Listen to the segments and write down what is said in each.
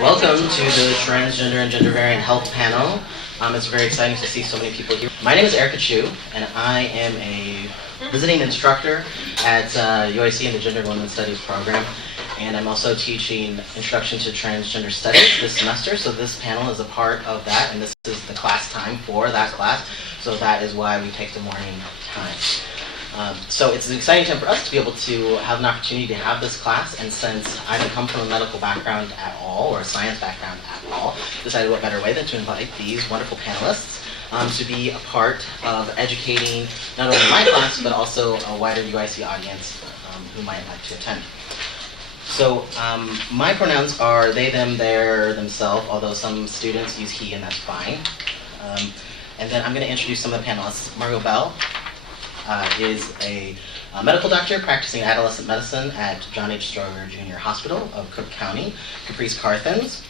Welcome to the Transgender and Gender Variant Health Panel. It's very exciting to see so many people here. My name is Erica Chu, and I am a visiting instructor at UIC in the Gender and Women's Studies program. And I'm also teaching Introduction to Transgender Studies this semester, so this panel is a part of that, and this is the class time for that class, so that is why we take the morning time. So it's an exciting time for us to be able to have an opportunity to have this class, and since I don't come from a medical background at all, or a science background at all, decided what better way than to invite these wonderful panelists to be a part of educating not only my class, but also a wider UIC audience who might like to attend. So my pronouns are they, them, their, themselves, although some students use he, and that's fine. And then I'm going to introduce some of the panelists. Margo is a medical doctor practicing adolescent medicine at John H. Stroger Jr. Hospital of Cook County. Caprice Carthans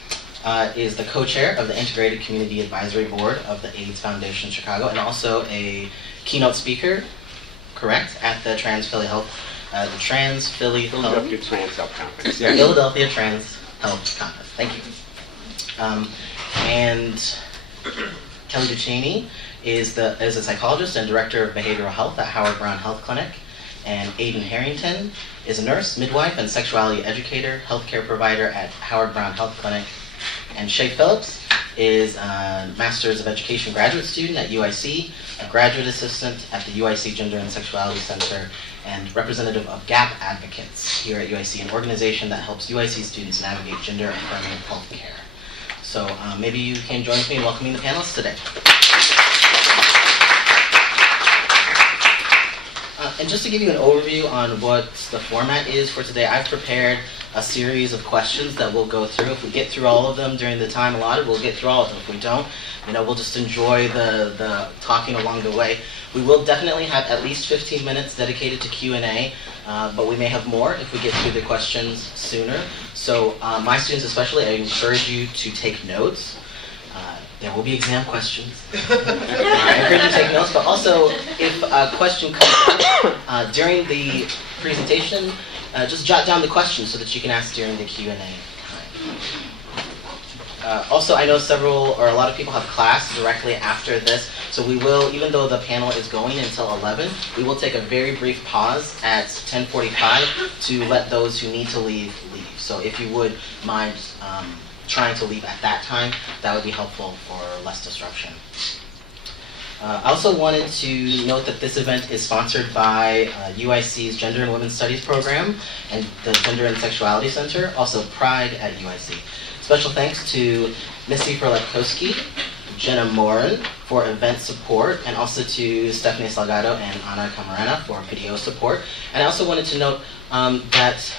is the co-chair of the Integrated Community Advisory Board of the AIDS Foundation Chicago, and also a keynote speaker, correct, at the Philadelphia Trans Health Conference. Yeah. Philadelphia Trans Health Conference. Thank you. And Kelly Ducheny is a psychologist and director of behavioral health at Howard Brown Health Clinic. And Aiden Harrington is a nurse, midwife, and sexuality educator, healthcare provider at Howard Brown Health Clinic. And Shay Phillips is a Master's of Education graduate student at UIC, a graduate assistant at the UIC Gender and Sexuality Center, and representative of GAP Advocates here at UIC, an organization that helps UIC students navigate gender-affirming healthcare. So maybe you can join me in welcoming the panelists today. And just to give you an overview on what the format is for today, I've prepared a series of questions that we'll go through. If we get through all of them during the time allotted, we'll get through all of them. If we don't, we'll just enjoy the talking along the way. We will definitely have at least 15 minutes dedicated to Q&A, but we may have more if we get through the questions sooner. So my students especially, I encourage you to take notes. There will be exam questions. I encourage you to take notes, but also if a question comes up during the presentation, just jot down the question so that you can ask during the Q&A time. Also, I know a lot of people have class directly after this, so we will, even though the panel is going until 11, we will take a very brief pause at 10:45 to let those who need to leave. So if you would mind trying to leave at that time, that would be helpful for less disruption. I also wanted to note that this event is sponsored by UIC's Gender and Women's Studies program and the Gender and Sexuality Center, also PsyD at UIC. Special thanks to Missy Perletkowski, Jenna Morin for event support, and also to Stephanie Salgado and Ana Camarena for video support. And I also wanted to note that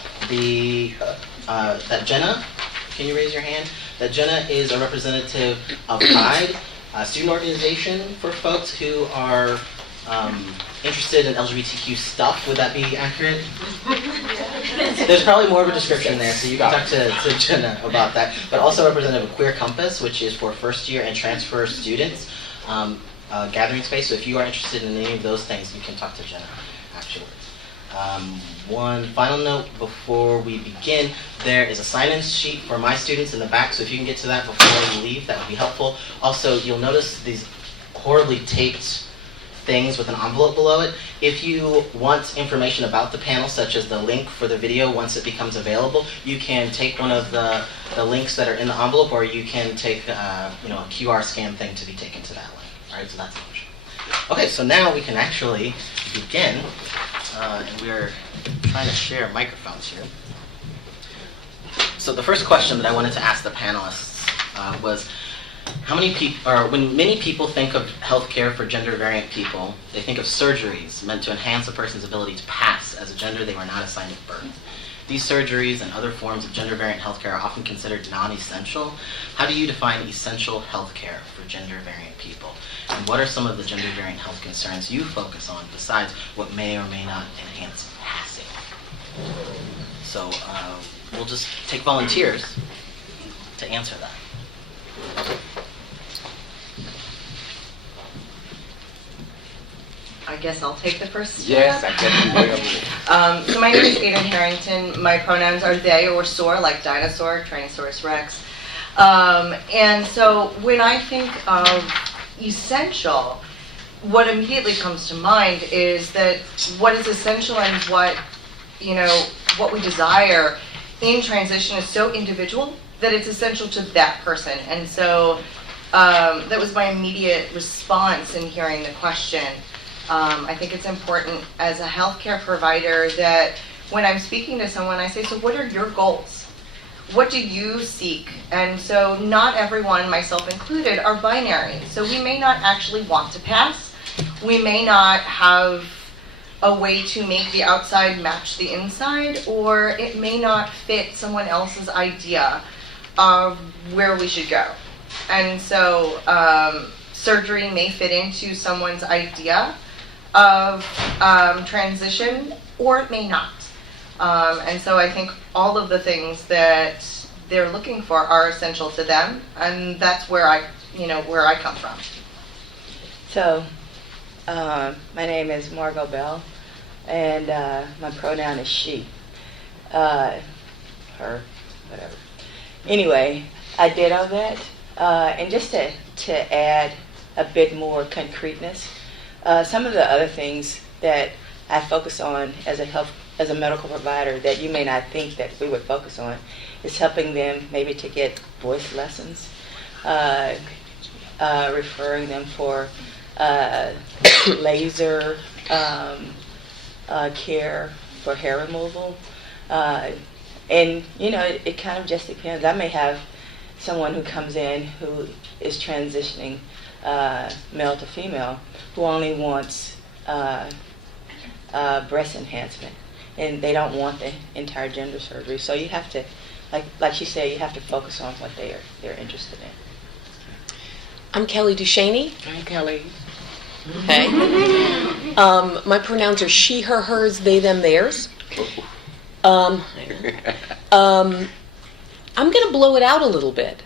Jenna, can you raise your hand? That Jenna is a representative of PsyD, a student organization for folks who are interested in LGBTQ stuff. Would that be accurate? There's probably more of a description there, so you can talk to Jenna about that. But also representative of Queer Compass, which is for first year and transfer students, gathering space. So if you are interested in any of those things, you can talk to Jenna afterwards. One final note before we begin, there is a sign-in sheet for my students in the back, so if you can get to that before you leave, that would be helpful. Also, you'll notice these horribly taped things with an envelope below it. If you want information about the panel, such as the link for the video once it becomes available, you can take one of the links that are in the envelope, or you can take a QR scan thing to be taken to that link. All right, so that's an option. Okay, so now we can actually begin. And we're trying to share microphones here. So the first question that I wanted to ask the panelists was, when many people think of healthcare for gender variant people, they think of surgeries meant to enhance a person's ability to pass as a gender they were not assigned at birth. These surgeries and other forms of gender variant healthcare are often considered non-essential. How do you define essential healthcare for gender variant people? And what are some of the gender variant health concerns you focus on besides what may or may not enhance passing? So we'll just take volunteers to answer that. I guess I'll take the first step. Yes, I can. So my name is Aiden Harrington. My pronouns are they or sore, like dinosaur, Tyrannosaurus rex. And so when I think of essential, what immediately comes to mind is that what is essential and what we desire in transition is so individual that it's essential to that person. And so that was my immediate response in hearing the question. I think it's important as a healthcare provider that when I'm speaking to someone, I say, so what are your goals? What do you seek? And so not everyone, myself included, are binary. So we may not actually want to pass. We may not have a way to make the outside match the inside, or it may not fit someone else's idea of where we should go. And so surgery may fit into someone's idea of transition, or it may not. And so I think all of the things that they're looking for are essential to them, and that's where I come from. So, my name is Margo Bell, and my pronoun is she, her, whatever. Anyway, I did all that, and just to add a bit more concreteness, some of the other things that I focus on as a medical provider that you may not think that we would focus on is helping them maybe to get voice lessons, referring them for laser care for hair removal. And, it kind of just depends. I may have someone who comes in who is transitioning male to female who only wants breast enhancement, and they don't want the entire gender surgery. So you have to, like she said, you have to focus on what they're interested in. I'm Kelly Ducheny. Hi, Kelly. Okay. My pronouns are she, her, hers, they, them, theirs. I'm going to blow it out a little bit.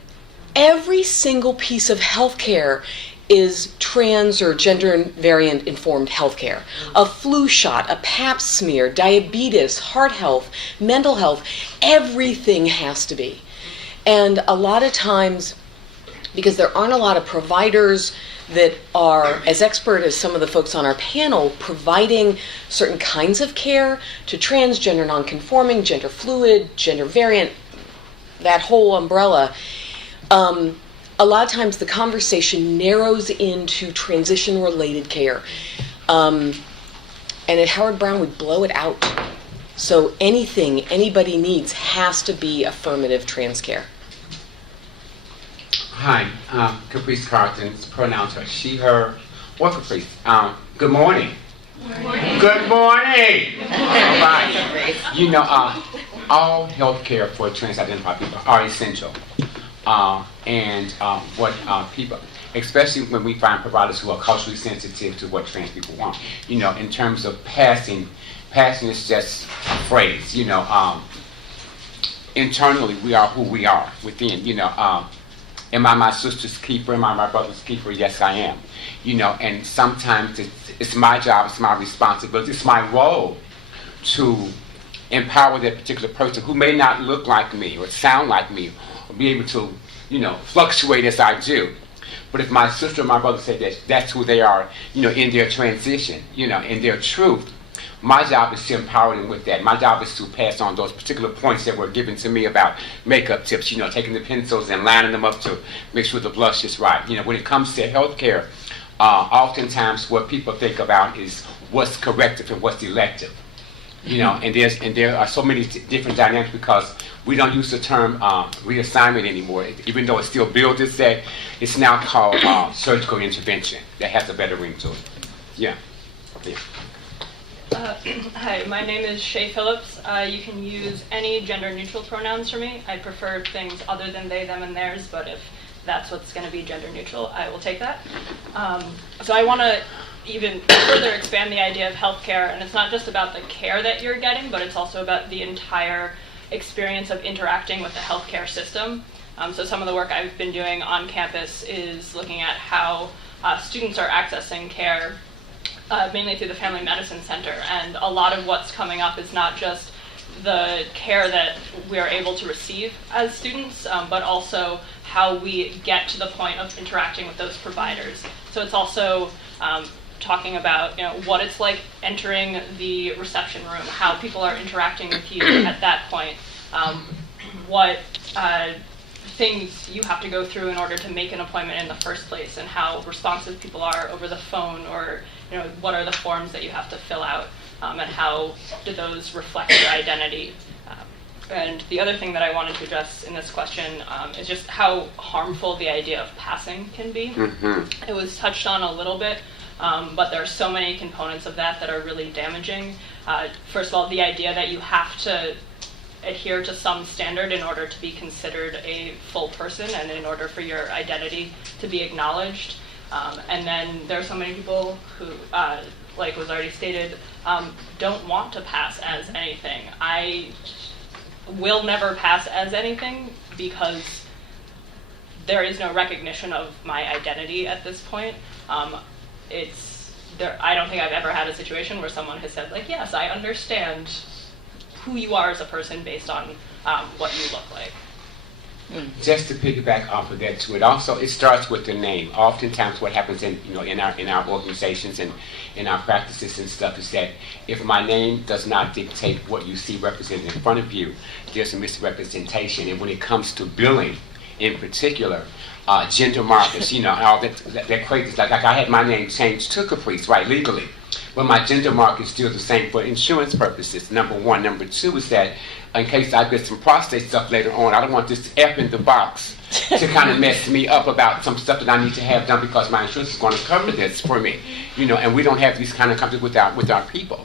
Every single piece of healthcare is trans or gender variant informed healthcare. A flu shot, a pap smear, diabetes, heart health, mental health, everything has to be. And a lot of times, because there aren't a lot of providers that are as expert as some of the folks on our panel providing certain kinds of care to transgender, non-conforming, gender fluid, gender variant, that whole umbrella, a lot of times the conversation narrows into transition-related care. And at Howard Brown, we blow it out. So anything anybody needs has to be affirmative trans care. Hi, Caprice Carthans, pronouns are she, her, or Caprice. Good morning. Good morning. All right. All healthcare for trans-identified people are essential. And what people, especially when we find providers who are culturally sensitive to what trans people want, in terms of passing is just a phrase, internally we are who we are within, am I my sister's keeper? Am I my brother's keeper? Yes, I am. And sometimes it's my job, it's my responsibility, it's my role to empower that particular person who may not look like me or sound like me or be able to, fluctuate as I do. But if my sister or my brother say that that's who they are, in their transition, in their truth, my job is to empower them with that. My job is to pass on those particular points that were given to me about makeup tips, taking the pencils and lining them up to make sure the blush is right. When it comes to healthcare, oftentimes what people think about is what's corrective and what's elective. And there are so many different dynamics because we don't use the term reassignment anymore, even though it's still billed as that. It's now called surgical intervention. That has a better ring to it. Yeah. Hi, my name is Shay Phillips. You can use any gender-neutral pronouns for me. I prefer things other than they, them, and theirs, but if that's what's going to be gender-neutral, I will take that. So I want to even further expand the idea of healthcare, and it's not just about the care that you're getting, but it's also about the entire experience of interacting with the healthcare system. So some of the work I've been doing on campus is looking at how students are accessing care mainly through the Family Medicine Center, and a lot of what's coming up is not just the care that we are able to receive as students, but also how we get to the point of interacting with those providers. So it's also talking about what it's like entering the reception room, how people are interacting with you at that point, what things you have to go through in order to make an appointment in the first place, and how responsive people are over the phone, or what are the forms that you have to fill out, and how do those reflect your identity. And the other thing that I wanted to address in this question is just how harmful the idea of passing can be. Mm-hmm. It was touched on a little bit, but there are so many components of that that are really damaging. First of all, the idea that you have to adhere to some standard in order to be considered a full person and in order for your identity to be acknowledged. And then there are so many people who, like was already stated, don't want to pass as anything. I will never pass as anything because there is no recognition of my identity at this point. I don't think I've ever had a situation where someone has said, like, yes, I understand who you are as a person based on what you look like. Just to piggyback off of that too, it starts with the name. Oftentimes what happens in our organizations and in our practices and stuff is that if my name does not dictate what you see represented in front of you, there's a misrepresentation. And when it comes to billing in particular, gender markers, and all that crazy, like I had my name changed to Caprice, right, legally. But my gender marker is still the same for insurance purposes, number one. Number two is that in case I get some prostate stuff later on, I don't want this F in the box to kind of mess me up about some stuff that I need to have done because my insurance is going to cover this for me, and we don't have these kind of companies with our people,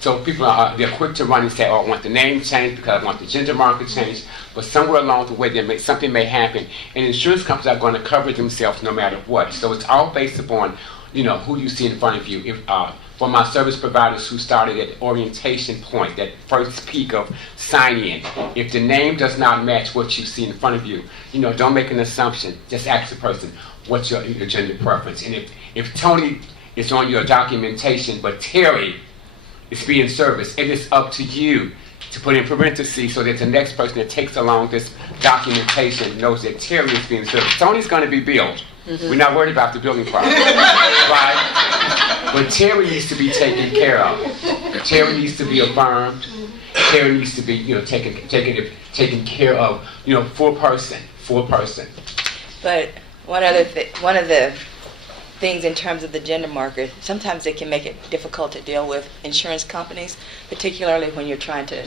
So people they're quick to run and say, oh, I want the name changed because I want the gender marker changed. But somewhere along the way, something may happen, and insurance companies are going to cover themselves no matter what. So it's all based upon, who you see in front of you. For my service providers who started at orientation point, that first peak of sign-in, if the name does not match what you see in front of you, don't make an assumption. Just ask the person, what's your gender preference? And if Tony is on your documentation, but Terry is being serviced, it is up to you to put in parentheses so that the next person that takes along this documentation knows that Terry is being serviced. Tony's going to be billed. Mm-hmm. We're not worried about the building problem, right? But Terry needs to be taken care of. Terry needs to be affirmed. Terry needs to be, taken care of, full person. But one of the things in terms of the gender marker, sometimes it can make it difficult to deal with insurance companies, particularly when you're trying to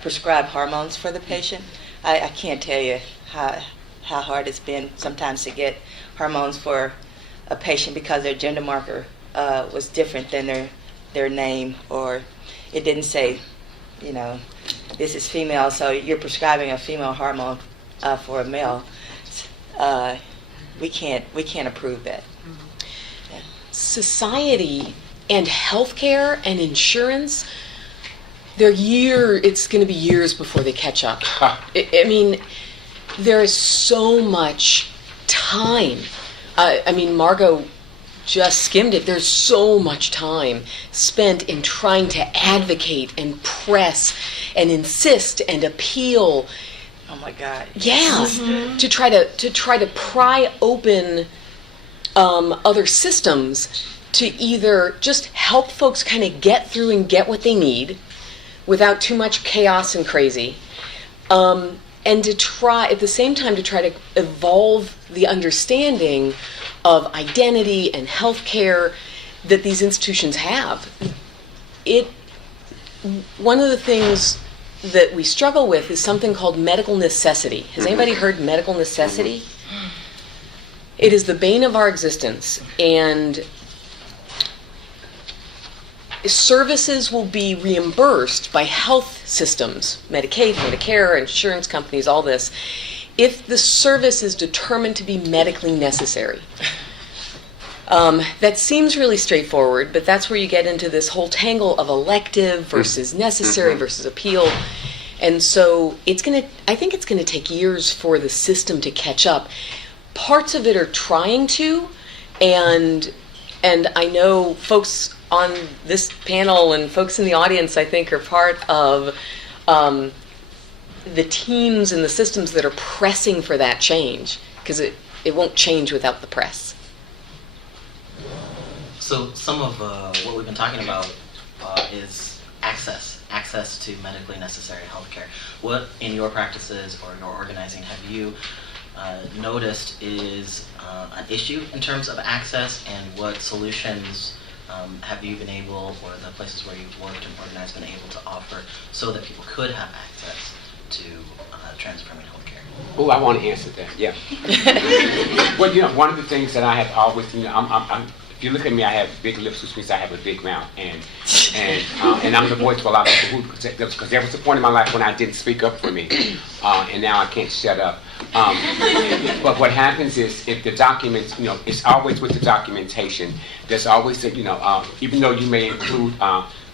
prescribe hormones for the patient. I can't tell you how hard it's been sometimes to get hormones for a patient because their gender marker was different than their name, or it didn't say, this is female, so you're prescribing a female hormone for a male. We can't approve that. Yeah. Society and healthcare and insurance, it's going to be years before they catch up. I mean, there is so much time. Margo just skimmed it. There's so much time spent in trying to advocate and press and insist and appeal. Oh my God. Yeah, mm-hmm. to try to pry open other systems to either just help folks kind of get through and get what they need without too much chaos and crazy, and to try at the same time to try to evolve the understanding of identity and healthcare that these institutions have. One of the things that we struggle with is something called medical necessity. Has anybody heard medical necessity? It is the bane of our existence, and services will be reimbursed by health systems, Medicaid, Medicare, insurance companies, all this, if the service is determined to be medically necessary. That seems really straightforward, but that's where you get into this whole tangle of elective versus necessary versus appeal. And so I think it's gonna take years for the system to catch up. Parts of it are trying to, and I know folks on this panel and folks in the audience, I think, are part of the teams and the systems that are pressing for that change, because it won't change without the press. So some of what we've been talking about is access to medically necessary healthcare. What in your practices or your organizing have you noticed is an issue in terms of access, and what solutions have you been able, or the places where you've worked and organized, been able to offer so that people could have access to trans-affirming healthcare? Oh, I want to answer that. Yeah. Well, one of the things that I have always, if you look at me, I have big lips, which means I have a big mouth, and I'm the voice for a lot of people because there was a point in my life when I didn't speak up for me, and now I can't shut up. But what happens is, if the documents, it's always with the documentation. There's always, even though you may include.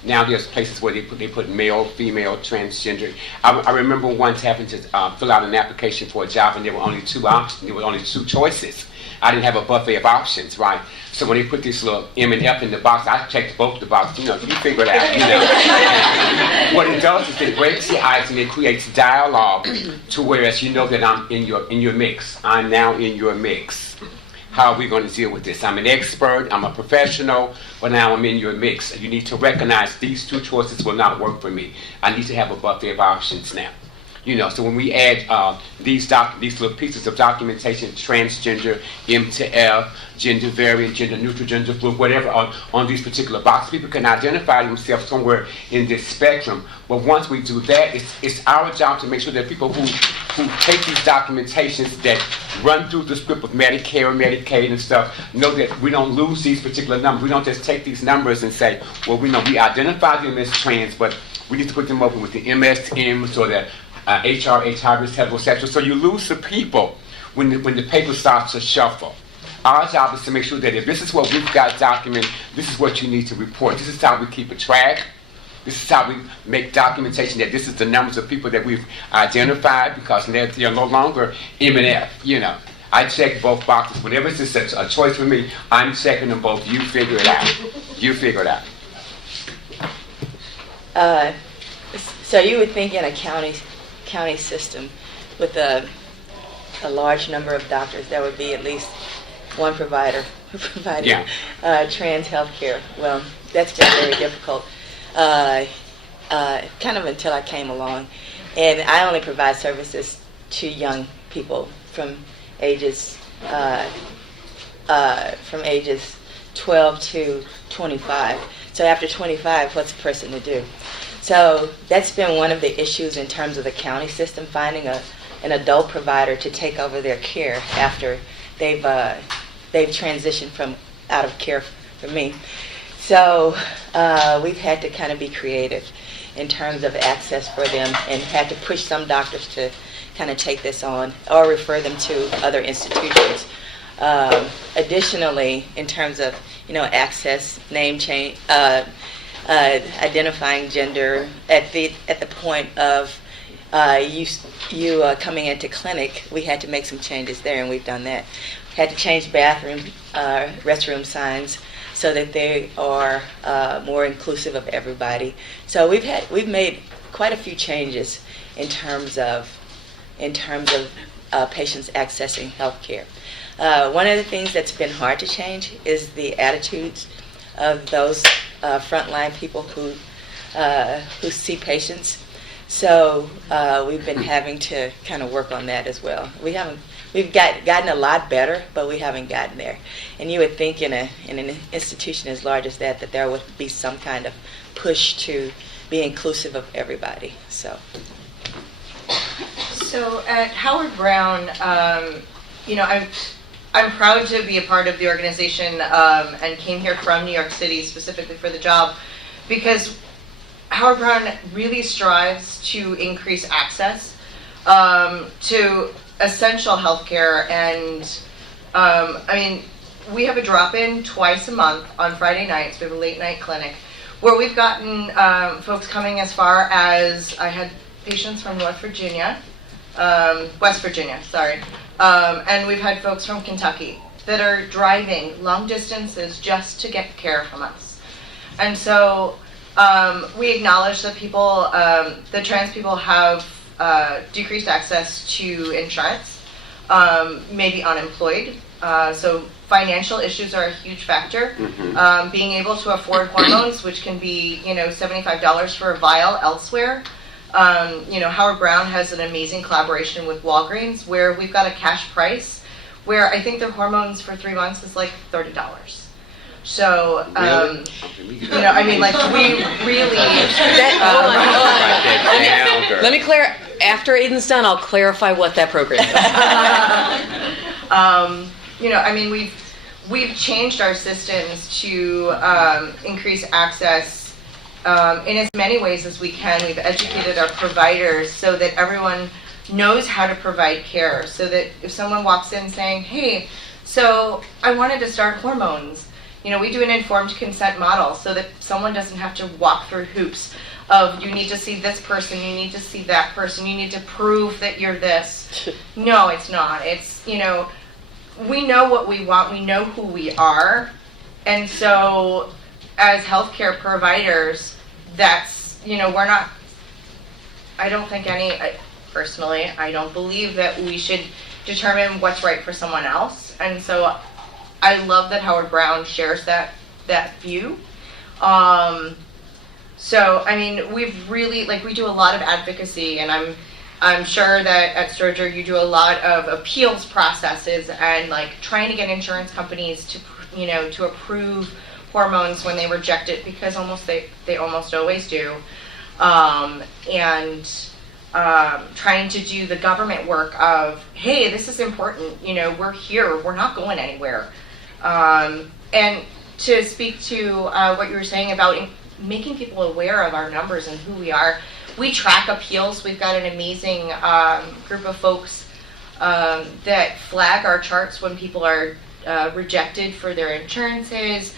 Now there's places where they put male, female, transgender. I remember once having to fill out an application for a job, and there were only two options. There were only two choices. I didn't have a buffet of options, right? So when they put this little M and F in the box, I checked both the boxes. You figure it out. What it does is it breaks the ice and it creates dialogue, to whereas you know that I'm in your mix. I'm now in your mix. How are we going to deal with this? I'm an expert, I'm a professional, but now I'm in your mix. You need to recognize these two choices will not work for me. I need to have a buffet of options now. So when we add these little pieces of documentation, transgender, M to F, gender variant, gender neutral, gender fluid, whatever, on these particular boxes, people can identify themselves somewhere in this spectrum. But once we do that, it's our job to make sure that people who take these documentations that run through the script of Medicare and Medicaid and stuff know that we don't lose these particular numbers. We don't just take these numbers and say, well, we identify them as trans, but we need to put them up with the MSMs or the HRH, high-risk heterosexual. So you lose the people when the paper starts to shuffle. Our job is to make sure that if this is what we've got documented, this is what you need to report. This is how we keep a track. This is how we make documentation that this is the numbers of people that we've identified, because they're no longer M and F. I check both boxes. Whenever it's just a choice for me, I'm checking them both. You figure it out. You figure it out. So you would think in a county system with a large number of doctors, there would be at least one provider providing trans health care. Well, that's been very difficult, kind of until I came along. And I only provide services to young people from ages 12 to 25. So after 25, what's a person to do? So that's been one of the issues in terms of the county system, finding an adult provider to take over their care after they've transitioned from out of care for me. So we've had to kind of be creative in terms of access for them, and had to push some doctors to kind of take this on or refer them to other institutions. Additionally, in terms of access, name change, identifying gender at the point of you coming into clinic, we had to make some changes there, and we've done that. Had to change restroom signs so that they are more inclusive of everybody. So we've made quite a few changes in terms of patients accessing health care. One of the things that's been hard to change is the attitudes of those frontline people who see patients. So we've been having to kind of work on that as well. We've gotten a lot better, but we haven't gotten there. And you would think in an institution as large as that there would be some kind of push to be inclusive of everybody. So at Howard Brown, I'm proud to be a part of the organization and came here from New York City specifically for the job, because Howard Brown really strives to increase access to essential health care. And we have a drop-in twice a month on Friday nights. We have a late night clinic where we've gotten folks coming as far as, I had patients from West Virginia, and we've had folks from Kentucky that are driving long distances just to get care from us. And so we acknowledge that people, the trans people have decreased access to insurance, maybe unemployed. So financial issues are a huge factor. Being able to afford hormones, which can be, $75 for a vial elsewhere. Howard Brown has an amazing collaboration with Walgreens where we've got a cash price where I think their hormones for 3 months is like $30. So, we really... Let me clear. After Aiden's done, I'll clarify what that program is. We've changed our systems to increase access in as many ways as we can. We've educated our providers so that everyone knows how to provide care, so that if someone walks in saying, hey, so I wanted to start hormones, we do an informed consent model so that someone doesn't have to walk through hoops of you need to see this person, you need to see that person, you need to prove that you're this. No, it's not. It's, we know what we want, we know who we are, and so as healthcare providers, that's, we're not, personally, I don't believe that we should determine what's right for someone else, and so I love that Howard Brown shares that view. We've really, we do a lot of advocacy, and I'm sure that at Sturger you do a lot of appeals processes and trying to get insurance companies to approve hormones when they reject it, because they almost always do, trying to do the government work of, hey, this is important, we're here, we're not going anywhere. And to speak to what you were saying about making people aware of our numbers and who we are, we track appeals. We've got an amazing group of folks that flag our charts when people are rejected for their insurances.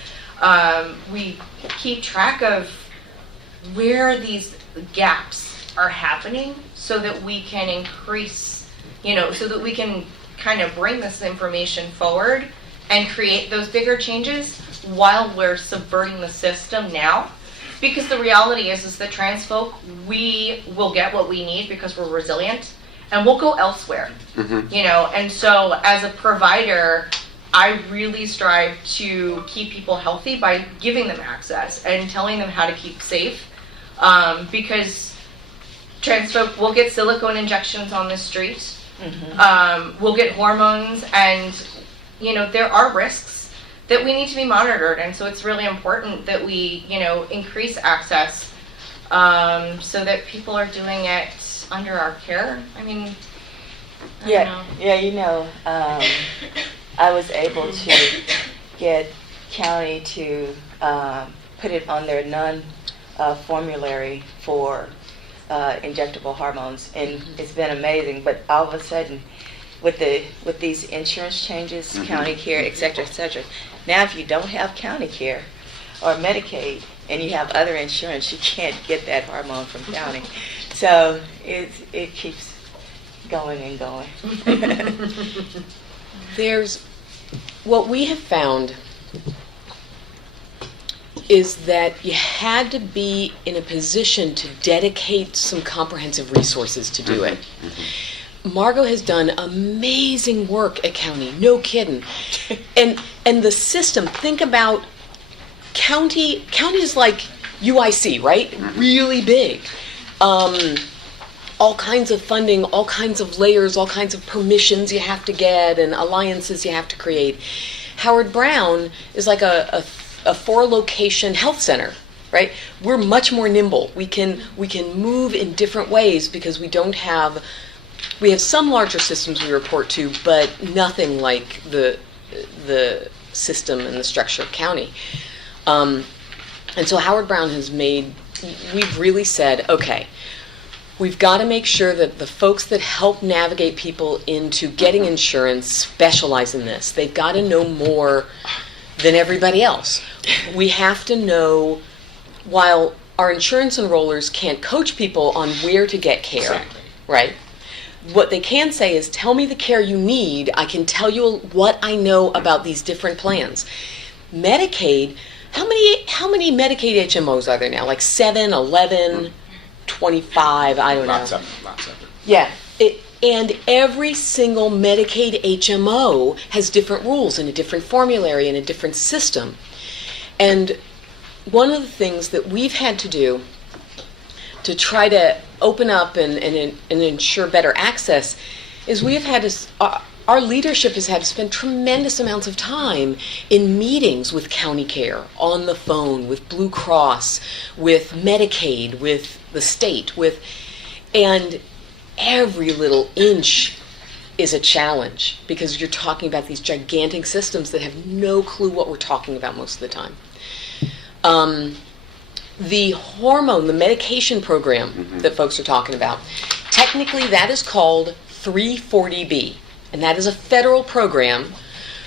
We keep track of where these gaps are happening so that we can increase, so that we can kind of bring this information forward and create those bigger changes while we're subverting the system now. Because the reality is that trans folk, we will get what we need because we're resilient, and we'll go elsewhere, and so as a provider, I really strive to keep people healthy by giving them access and telling them how to keep safe, because trans folk will get silicone injections on the street, we'll get hormones, and there are risks that we need to be monitored, and so it's really important that we, increase access so that people are doing it under our care. I was able to get county to put it on their non-formulary for injectable hormones, and it's been amazing. But all of a sudden, with these insurance changes, county care, et cetera, now if you don't have county care or Medicaid and you have other insurance, you can't get that hormone from county. So it keeps going and going. What we have found is that you had to be in a position to dedicate some comprehensive resources to do it. Margo has done amazing work at county, no kidding. And the system, think about county is like UIC, right? Really big. All kinds of funding, all kinds of layers, all kinds of permissions you have to get and alliances you have to create. Howard Brown is like a 4-location health center, right? We're much more nimble. We can move in different ways because we have some larger systems we report to, but nothing like the system and the structure of county. And so Howard Brown we've really said, okay, we've got to make sure that the folks that help navigate people into getting insurance specialize in this. They've got to know more than everybody else. We have to know, while our insurance enrollers can't coach people on where to get care, exactly, right? What they can say is, tell me the care you need. I can tell you what I know about these different plans. Medicaid how many Medicaid HMOs are there now? Like 7, 11, 25, I don't know. Lots of it. Yeah. And every single Medicaid HMO has different rules and a different formulary and a different system. And one of the things that we've had to do to try to open up and ensure better access is we've had to, our leadership has had to spend tremendous amounts of time in meetings with county care, on the phone, with Blue Cross, with Medicaid, with the state, and every little inch is a challenge because you're talking about these gigantic systems that have no clue what we're talking about most of the time. The hormone, the medication program that folks are talking about, technically that is called 340B, and that is a federal program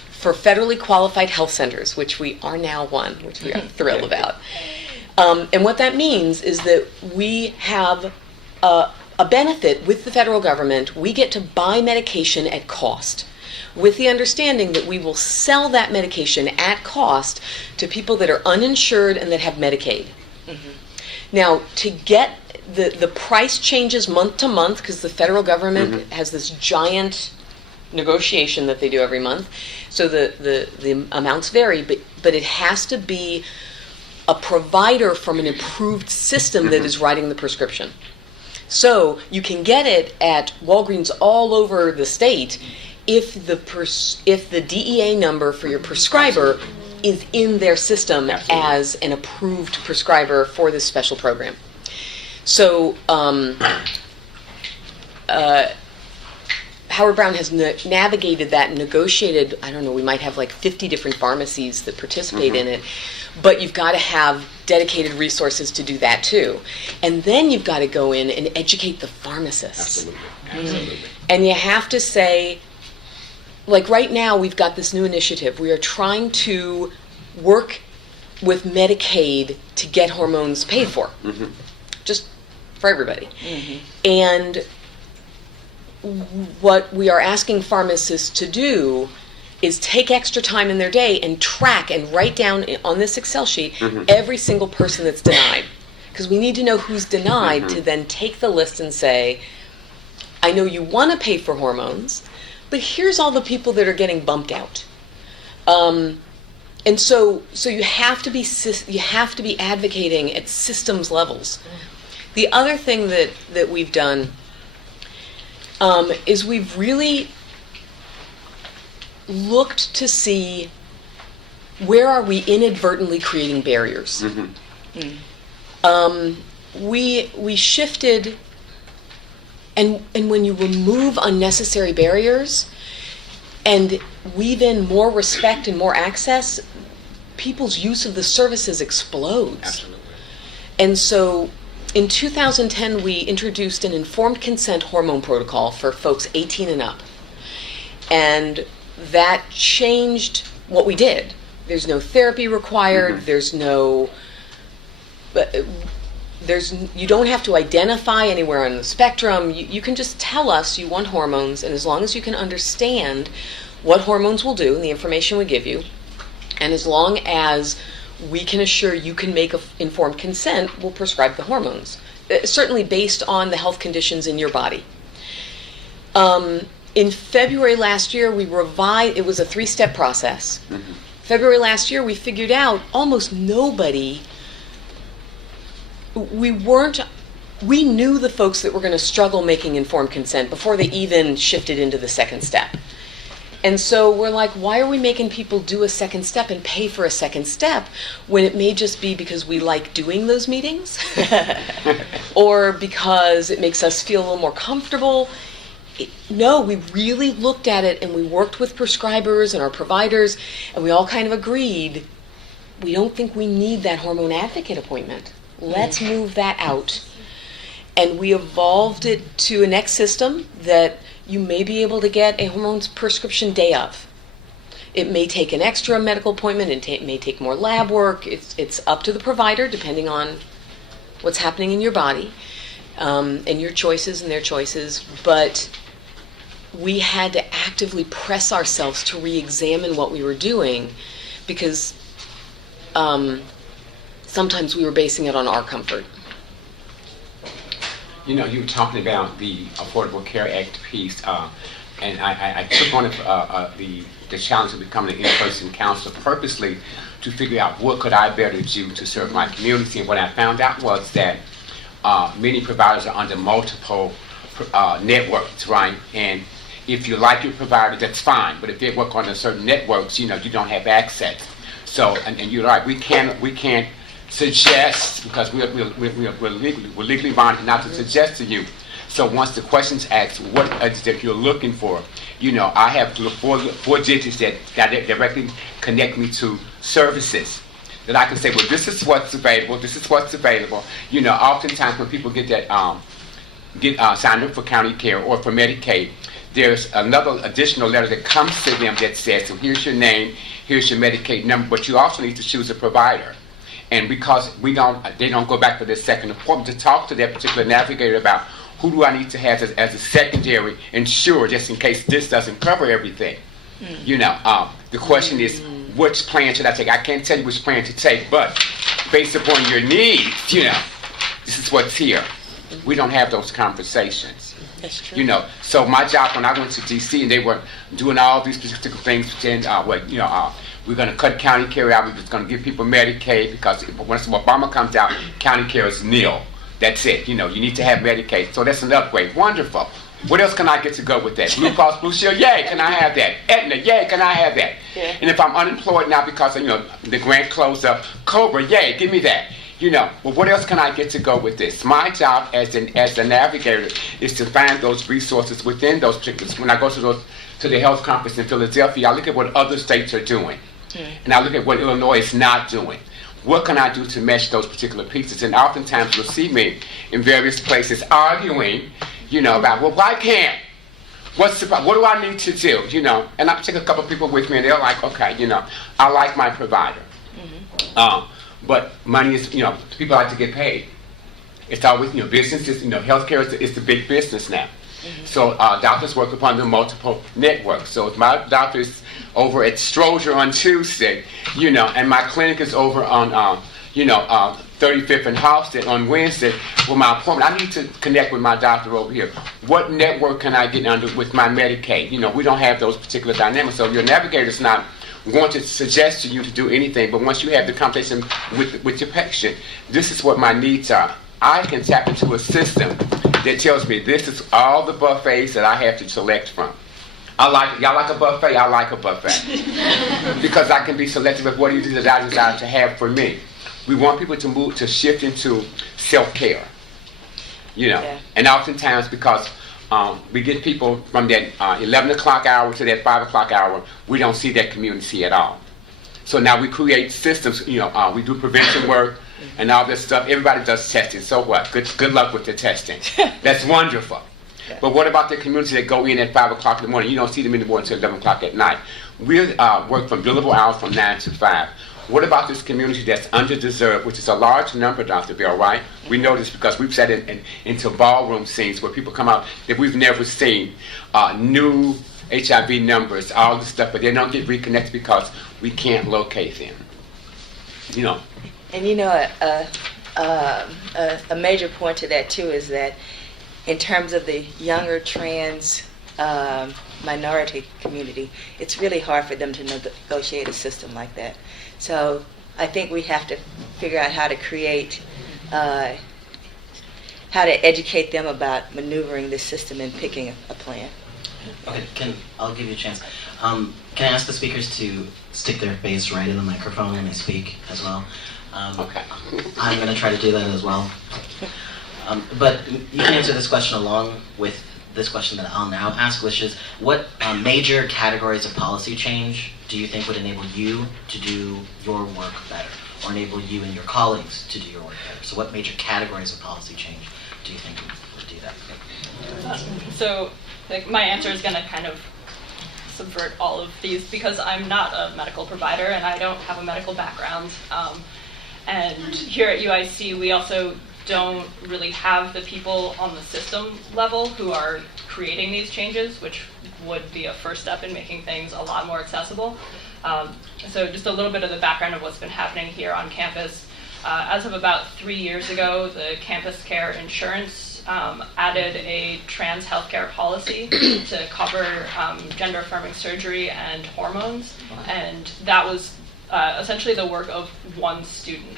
for federally qualified health centers, which we are now one, which we are thrilled about. And what that means is that we have a benefit with the federal government. We get to buy medication at cost, with the understanding that we will sell that medication at cost to people that are uninsured and that have Medicaid. Now, to get the price changes month to month because the federal government has this giant negotiation that they do every month, so the amounts vary, but it has to be a provider from an approved system that is writing the prescription. So you can get it at Walgreens all over the state if the DEA number for your prescriber is in their system as an approved prescriber for this special program. So Howard Brown has navigated that and negotiated, I don't know, we might have like 50 different pharmacies that participate in it, but you've got to have dedicated resources to do that too. And then you've got to go in and educate the pharmacists. Absolutely. And you have to say, like right now we've got this new initiative. We are trying to work with Medicaid to get hormones paid for, just for everybody. And what we are asking pharmacists to do is take extra time in their day and track and write down on this Excel sheet every single person that's denied. Because we need to know who's denied to then take the list and say, I know you want to pay for hormones, but here's all the people that are getting bumped out. And so you have to be advocating at systems levels. The other thing that we've done is we've really looked to see where are we inadvertently creating barriers. We shifted, and when you remove unnecessary barriers and weave in more respect and more access, people's use of the services explodes. Absolutely. And so in 2010, we introduced an informed consent hormone protocol for folks 18 and up. And that changed what we did. There's no therapy required. You don't have to identify anywhere on the spectrum. You can just tell us you want hormones, and as long as you can understand what hormones will do and the information we give you, and as long as we can assure you can make informed consent, we'll prescribe the hormones, certainly based on the health conditions in your body. In February last year, we revised, it was a 3-step process. February last year, we figured out almost nobody, we knew the folks that were going to struggle making informed consent before they even shifted into the second step. And so we're like, why are we making people do a second step and pay for a second step when it may just be because we like doing those meetings or because it makes us feel a little more comfortable? No, we really looked at it and we worked with prescribers and our providers, and we all kind of agreed, we don't think we need that hormone advocate appointment. Let's move that out. And we evolved it to a next system that you may be able to get a hormones prescription day of. It may take an extra medical appointment, it may take more lab work. It's up to the provider depending on what's happening in your body, and your choices and their choices. But we had to actively press ourselves to re-examine what we were doing, because sometimes we were basing it on our comfort. You know, you were talking about the Affordable Care Act piece, and I took on the challenge of becoming an in-person counselor purposely to figure out what could I better do to serve my community. And what I found out was that many providers are under multiple networks, right? And if you like your provider, that's fine. But if they work on a certain networks, you know, you don't have access. So, and you're right, we can't suggest, because we're legally bonded not to suggest to you. So once the question's asked, what is it that you're looking for? You know, I have four digits that directly connect me to services that I can say, well, this is what's available, this is what's available. You know, oftentimes when people get that, signed up for county care or for Medicaid, there's another additional letter that comes to them that says, so here's your name, here's your Medicaid number, but you also need to choose a provider. And because they don't go back for their second appointment to talk to that particular navigator about who do I need to have as a secondary insurer, just in case this doesn't cover everything. You know, the question is, which plan should I take? I can't tell you which plan to take, but based upon your needs, you know, this is what's here. We don't have those conversations. That's true. You know, so my job when I went to D.C. and they were doing all these particular things, then we're going to cut county care out. We're just going to give people Medicaid because once Obama comes out, county care is nil. That's it. You know, you need to have Medicaid. So that's an upgrade. Wonderful. What else can I get to go with that? Blue Cross Blue Shield, yay, can I have that? Aetna, yay, can I have that? Yeah. And if I'm unemployed now because, you know, the grant closed up, Cobra, yay, give me that. You know, well, what else can I get to go with this? My job as the navigator is to find those resources within those particulars. When I go to the health conference in Philadelphia, I look at what other states are doing. And I look at what Illinois is not doing. What can I do to mesh those particular pieces? And oftentimes you'll see me in various places arguing, you know, about, well, why can't? What's the problem? What do I need to do? You know, and I take a couple people with me and they're like, okay, you know, I like my provider. But money is, you know, people like to get paid. It's always, you know, businesses, you know, healthcare is the big business now. So doctors work upon the multiple networks. So if my doctor is over at Stroger on Tuesday, you know, and my clinic is over on, 35th and Halsted on Wednesday with my appointment, I need to connect with my doctor over here. What network can I get under with my Medicaid? You know, we don't have those particular dynamics. So your navigator's not going to suggest to you to do anything, but once you have the conversation with your patient, this is what my needs are. I can tap into a system that tells me this is all the buffets that I have to select from. Y'all like a buffet? I like a buffet. Because I can be selective of what it is that I desire to have for me. We want people to shift into self-care. You know, Yeah. and oftentimes because we get people from that 11 o'clock hour to that 5 o'clock hour, we don't see that community at all. So now we create systems, you know, we do prevention work and all this stuff. Everybody does testing, so what? Good luck with the testing. That's wonderful. Yeah. But what about the community that go in at 5 o'clock in the morning? You don't see them anymore until 11 o'clock at night. We work from billable hours from 9 to 5. What about this community that's underdeserved, which is a large number, Dr. Bell, right? We know this because we've sat into ballroom scenes where people come out that we've never seen, new HIV numbers, all this stuff, but they don't get reconnected because we can't locate them. You know. And you know, a major point to that too is that in terms of the younger trans minority community, it's really hard for them to negotiate a system like that. So I think we have to figure out how to create, how to educate them about maneuvering the system and picking a plan. Okay, I'll give you a chance. Can I ask the speakers to stick their face right in the microphone when they speak as well? Okay. I'm going to try to do that as well. But you can answer this question along with this question that I'll now ask, which is, what major categories of policy change do you think would enable you to do your work better, or enable you and your colleagues to do your work better? So what major categories of policy change do you think would do that? So, like, my answer is going to kind of subvert all of these because I'm not a medical provider and I don't have a medical background. And here at UIC, we also don't really have the people on the system level who are creating these changes, which would be a first step in making things a lot more accessible. So just a little bit of the background of what's been happening here on campus. As of about 3 years ago, the campus care insurance added a trans healthcare policy to cover gender-affirming surgery and hormones, and that was essentially the work of one student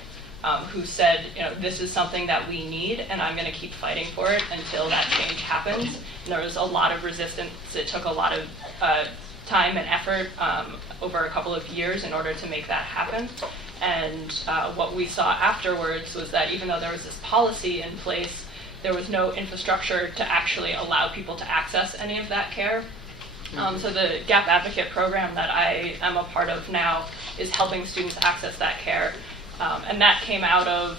who said, this is something that we need, and I'm going to keep fighting for it until that change happens. And there was a lot of resistance. It took a lot of time and effort over a couple of years in order to make that happen. And what we saw afterwards was that even though there was this policy in place, there was no infrastructure to actually allow people to access any of that care. So the Gap Advocate program that I am a part of now is helping students access that care. And that came out of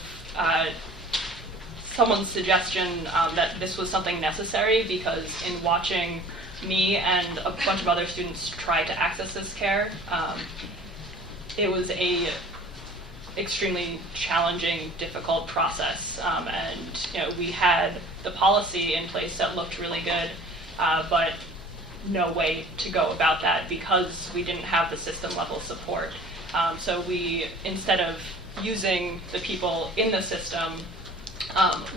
someone's suggestion that this was something necessary, because in watching me and a bunch of other students try to access this care, it was a extremely challenging, difficult process. And we had the policy in place that looked really good, but no way to go about that because we didn't have the system level support. So we, instead of using the people in the system,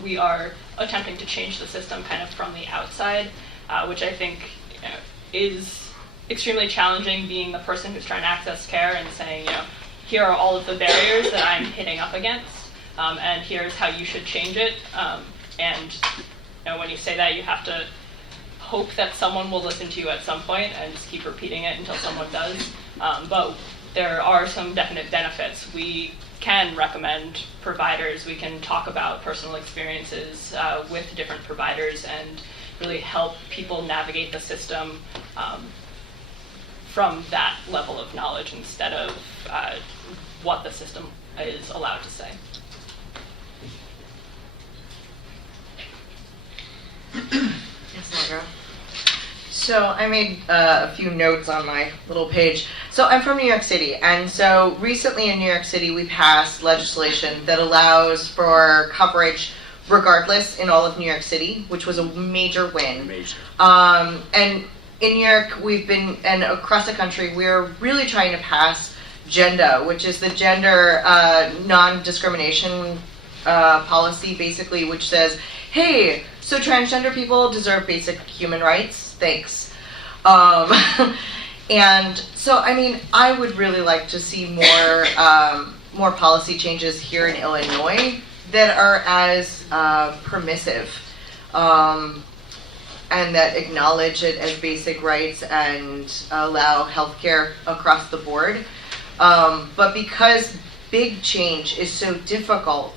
we are attempting to change the system kind of from the outside, which I think is extremely challenging, being the person who's trying to access care and saying, here are all of the barriers that I'm hitting up against, and here's how you should change it. And when you say that, you have to hope that someone will listen to you at some point and just keep repeating it until someone does. But there are some definite benefits. We can recommend providers, we can talk about personal experiences with different providers and really help people navigate the system from that level of knowledge instead of what the system is allowed to say. Yes, Margo. So I made a few notes on my little page. So I'm from New York City, and so recently in New York City we passed legislation that allows for coverage regardless in all of New York City, which was a major win. And in New York, we've been, and across the country, we're really trying to pass GENDA, which is the gender non-discrimination policy, basically, which says, hey, so transgender people deserve basic human rights, thanks. And so, I mean, I would really like to see more policy changes here in Illinois that are as permissive and that acknowledge it as basic rights and allow healthcare across the board. But because big change is so difficult,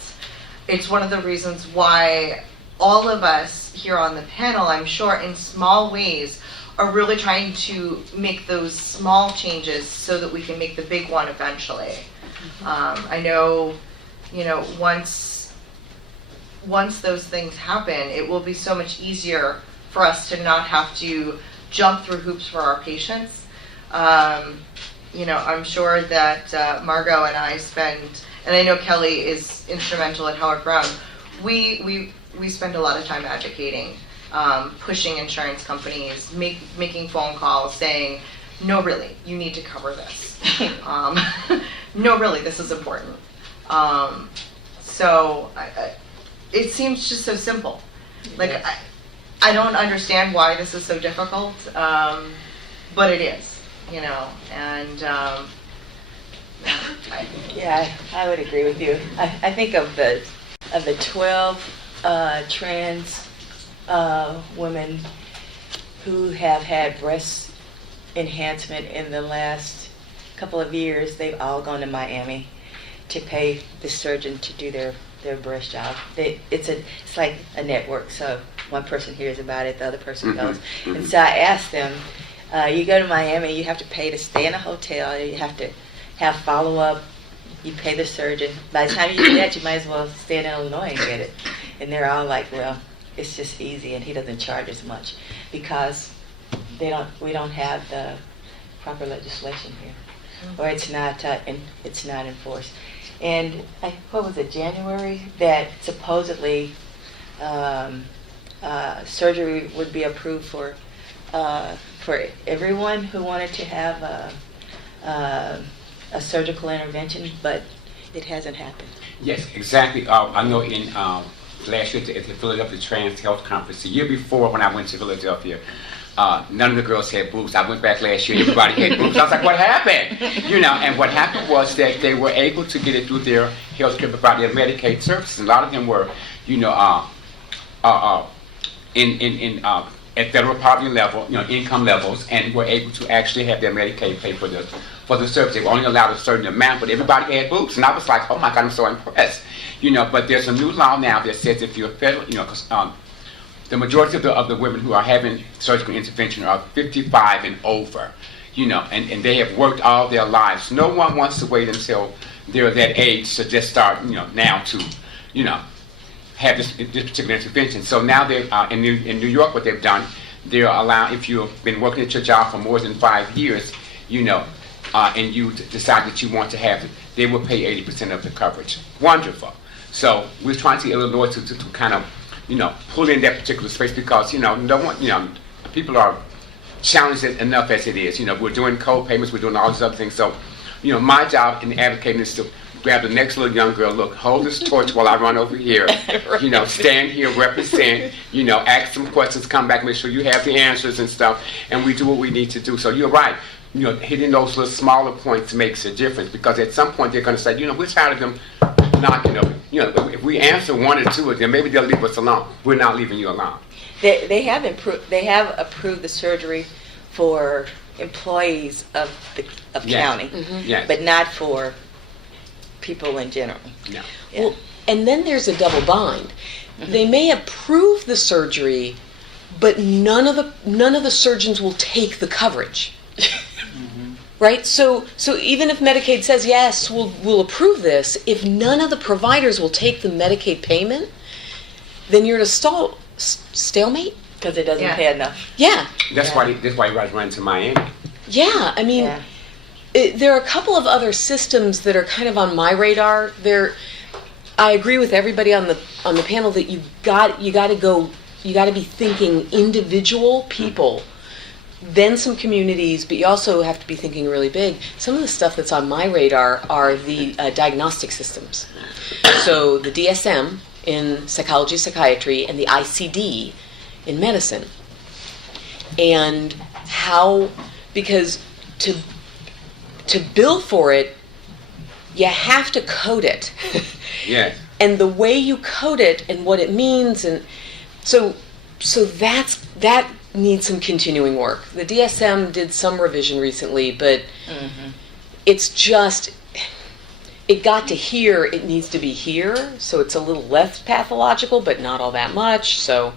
it's one of the reasons why all of us here on the panel, I'm sure, in small ways, are really trying to make those small changes so that we can make the big one eventually. I know, once those things happen, it will be so much easier for us to not have to jump through hoops for our patients. I'm sure that Margo and I spend, and I know Kelly is instrumental at Howard Brown, we spend a lot of time advocating, pushing insurance companies, making phone calls saying, no, really, you need to cover this. No, really, this is important. So it seems just so simple. Like, I don't understand why this is so difficult, but it is, and Yeah, I would agree with you. I think of the 12 trans women who have had breast enhancement in the last couple of years. They've all gone to Miami to pay the surgeon to do their breast job. It's like a network, so one person hears about it, the other person goes. And so I asked them, you go to Miami, you have to pay to stay in a hotel, you have to have follow-up, you pay the surgeon. By the time you do that, you might as well stay in Illinois and get it. And they're all like, well, it's just easy, and he doesn't charge as much because we don't have the proper legislation here. or it's not enforced. And what was it, January, that supposedly surgery would be approved for everyone who wanted to have a surgical intervention, but it hasn't happened. Yes, exactly. I know in last year at the Philadelphia Trans Health Conference, the year before when I went to Philadelphia, none of the girls had boobs. I went back last year, everybody had boobs. I was like, what happened? You know, and what happened was that they were able to get it through their health care provider, their Medicaid services. A lot of them were, you know, at federal poverty level, you know, income levels, and were able to actually have their Medicaid pay for the service. They were only allowed a certain amount, but everybody had boobs, and I was like, oh my God, I'm so impressed. You know, but there's a new law now that says if you're federal, you know, because the majority of the women who are having surgical intervention are 55 and over, you know, and they have worked all their lives. No one wants to wait until they're that age to just start, you know, now to, you know, have this particular intervention. So now they're in New York, what they've done, they're allowing, if you've been working at your job for more than 5 years, you know, and you decide that you want to have it, they will pay 80% of the coverage. Wonderful. So we're trying to get Illinois to kind of, you know, pull in that particular space because, you know, no one, you know, people are challenged enough as it is. You know, we're doing co-payments, we're doing all these other things. So, you know, my job in advocating is to grab the next little young girl, look, hold this torch while I run over here, right. You know, stand here, represent, you know, ask some questions, come back, make sure you have the answers and stuff, and we do what we need to do. So you're right, you know, hitting those little smaller points makes a difference because at some point they're going to say, you know, we're tired of them knocking up. You know, if we answer one or two of them, maybe they'll leave us alone. We're not leaving you alone. They have approved the surgery for employees of county, Yes. but not for people in general. No. Yeah. Well, and then there's a double bind. They may approve the surgery, but none of the surgeons will take the coverage. Right? So even if Medicaid says, yes, we'll approve this, if none of the providers will take the Medicaid payment, then you're at a stalemate? Because it doesn't pay enough. Yeah. That's why you guys run to Miami. Yeah, I mean, there are a couple of other systems that are kind of on my radar. I agree with everybody on the panel that you got to be thinking individual people, then some communities, but you also have to be thinking really big. Some of the stuff that's on my radar are the diagnostic systems. So the DSM in psychology, psychiatry, and the ICD in medicine. And how, because to bill for it, you have to code it. Yes. And the way you code it and what it means, and so that needs some continuing work. The DSM did some revision recently, but it's just, it got to here, it needs to be here, so it's a little less pathological, but not all that much. So,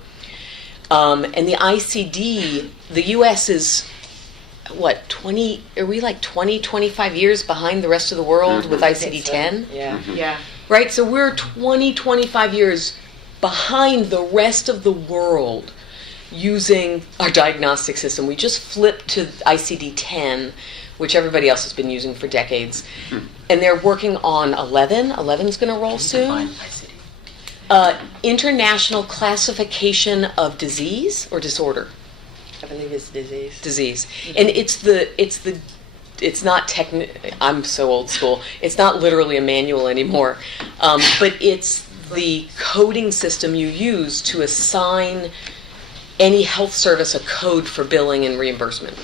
and the ICD, the U.S. is, what, 20, are we like 25 years behind the rest of the world with ICD-10? Yeah. Right, so we're 25 years behind the rest of the world using our diagnostic system. We just flipped to ICD-10, which everybody else has been using for decades. And they're working on 11. 11's going to roll soon. International Classification of Disease or Disorder. I believe it's disease. Disease. And it's not I'm so old school. It's not literally a manual anymore. But it's the coding system you use to assign any health service a code for billing and reimbursement.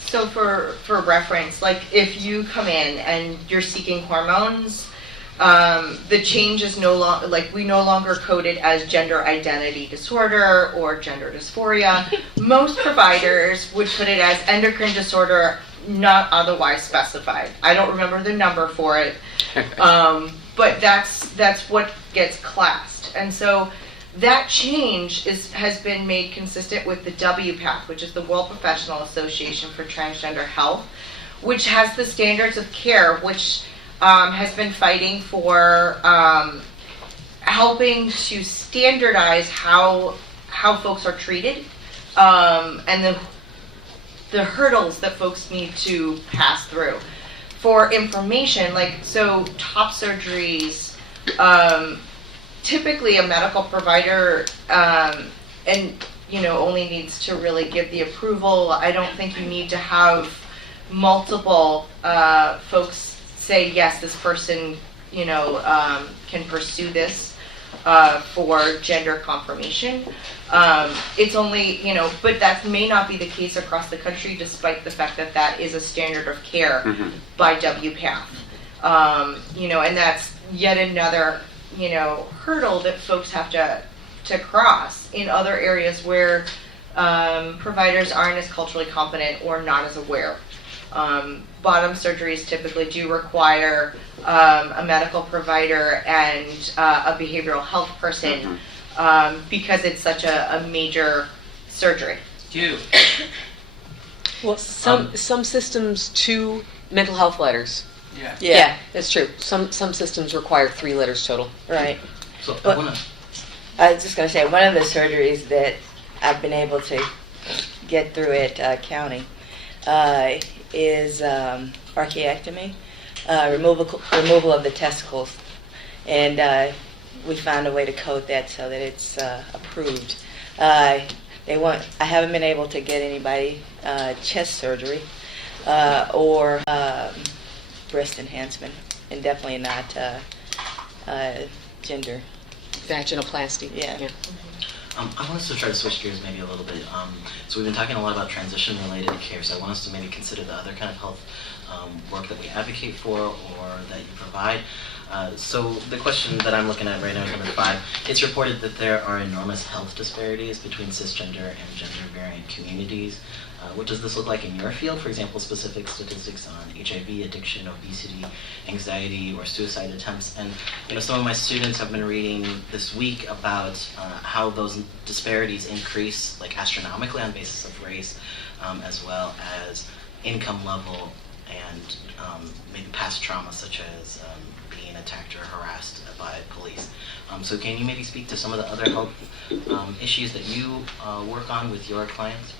So for reference, like if you come in and you're seeking hormones, the change is no longer, like we no longer code it as gender identity disorder or gender dysphoria. Most providers would put it as endocrine disorder, not otherwise specified. I don't remember the number for it, but that's what gets classed. And so that change has been made consistent with the WPATH, which is the World Professional Association for Transgender Health, which has the standards of care, which has been fighting for helping to standardize how folks are treated, and the hurdles that folks need to pass through. for information, like, so top surgeries, typically a medical provider, and, you know, only needs to really give the approval. I don't think you need to have multiple folks say, yes, this person, you know, can pursue this for gender confirmation. It's only, you know, but that may not be the case across the country, despite the fact that that is a standard of care by WPATH. You know, and that's yet another, you know, hurdle that folks have to cross in other areas where providers aren't as culturally competent or not as aware. Bottom surgeries typically do require a medical provider and a behavioral health person because it's such a major surgery. Well, some systems 2 mental health letters. Yeah. Yeah, that's true. Some systems require 3 letters total. Right. So Well- I want to. I was just going to say, one of the surgeries that I've been able to get through at county is orchiectomy, removal of the testicles, and we found a way to code that so that it's approved. I haven't been able to get anybody chest surgery or breast enhancement, and definitely not gender. Vaginoplasty. Yeah. I want us to try to switch gears maybe a little bit. So we've been talking a lot about transition-related care, so I want us to maybe consider the other kind of health work that we advocate for or that you provide. So the question that I'm looking at right now is number 5. It's reported that there are enormous health disparities between cisgender and gender-variant communities. What does this look like in your field? For example, specific statistics on HIV, addiction, obesity, anxiety, or suicide attempts. And you know, some of my students have been reading this week about how those disparities increase like astronomically on basis of race, as well as income level and maybe past trauma such as being attacked or harassed by police. So can you maybe speak to some of the other health issues that you work on with your clients?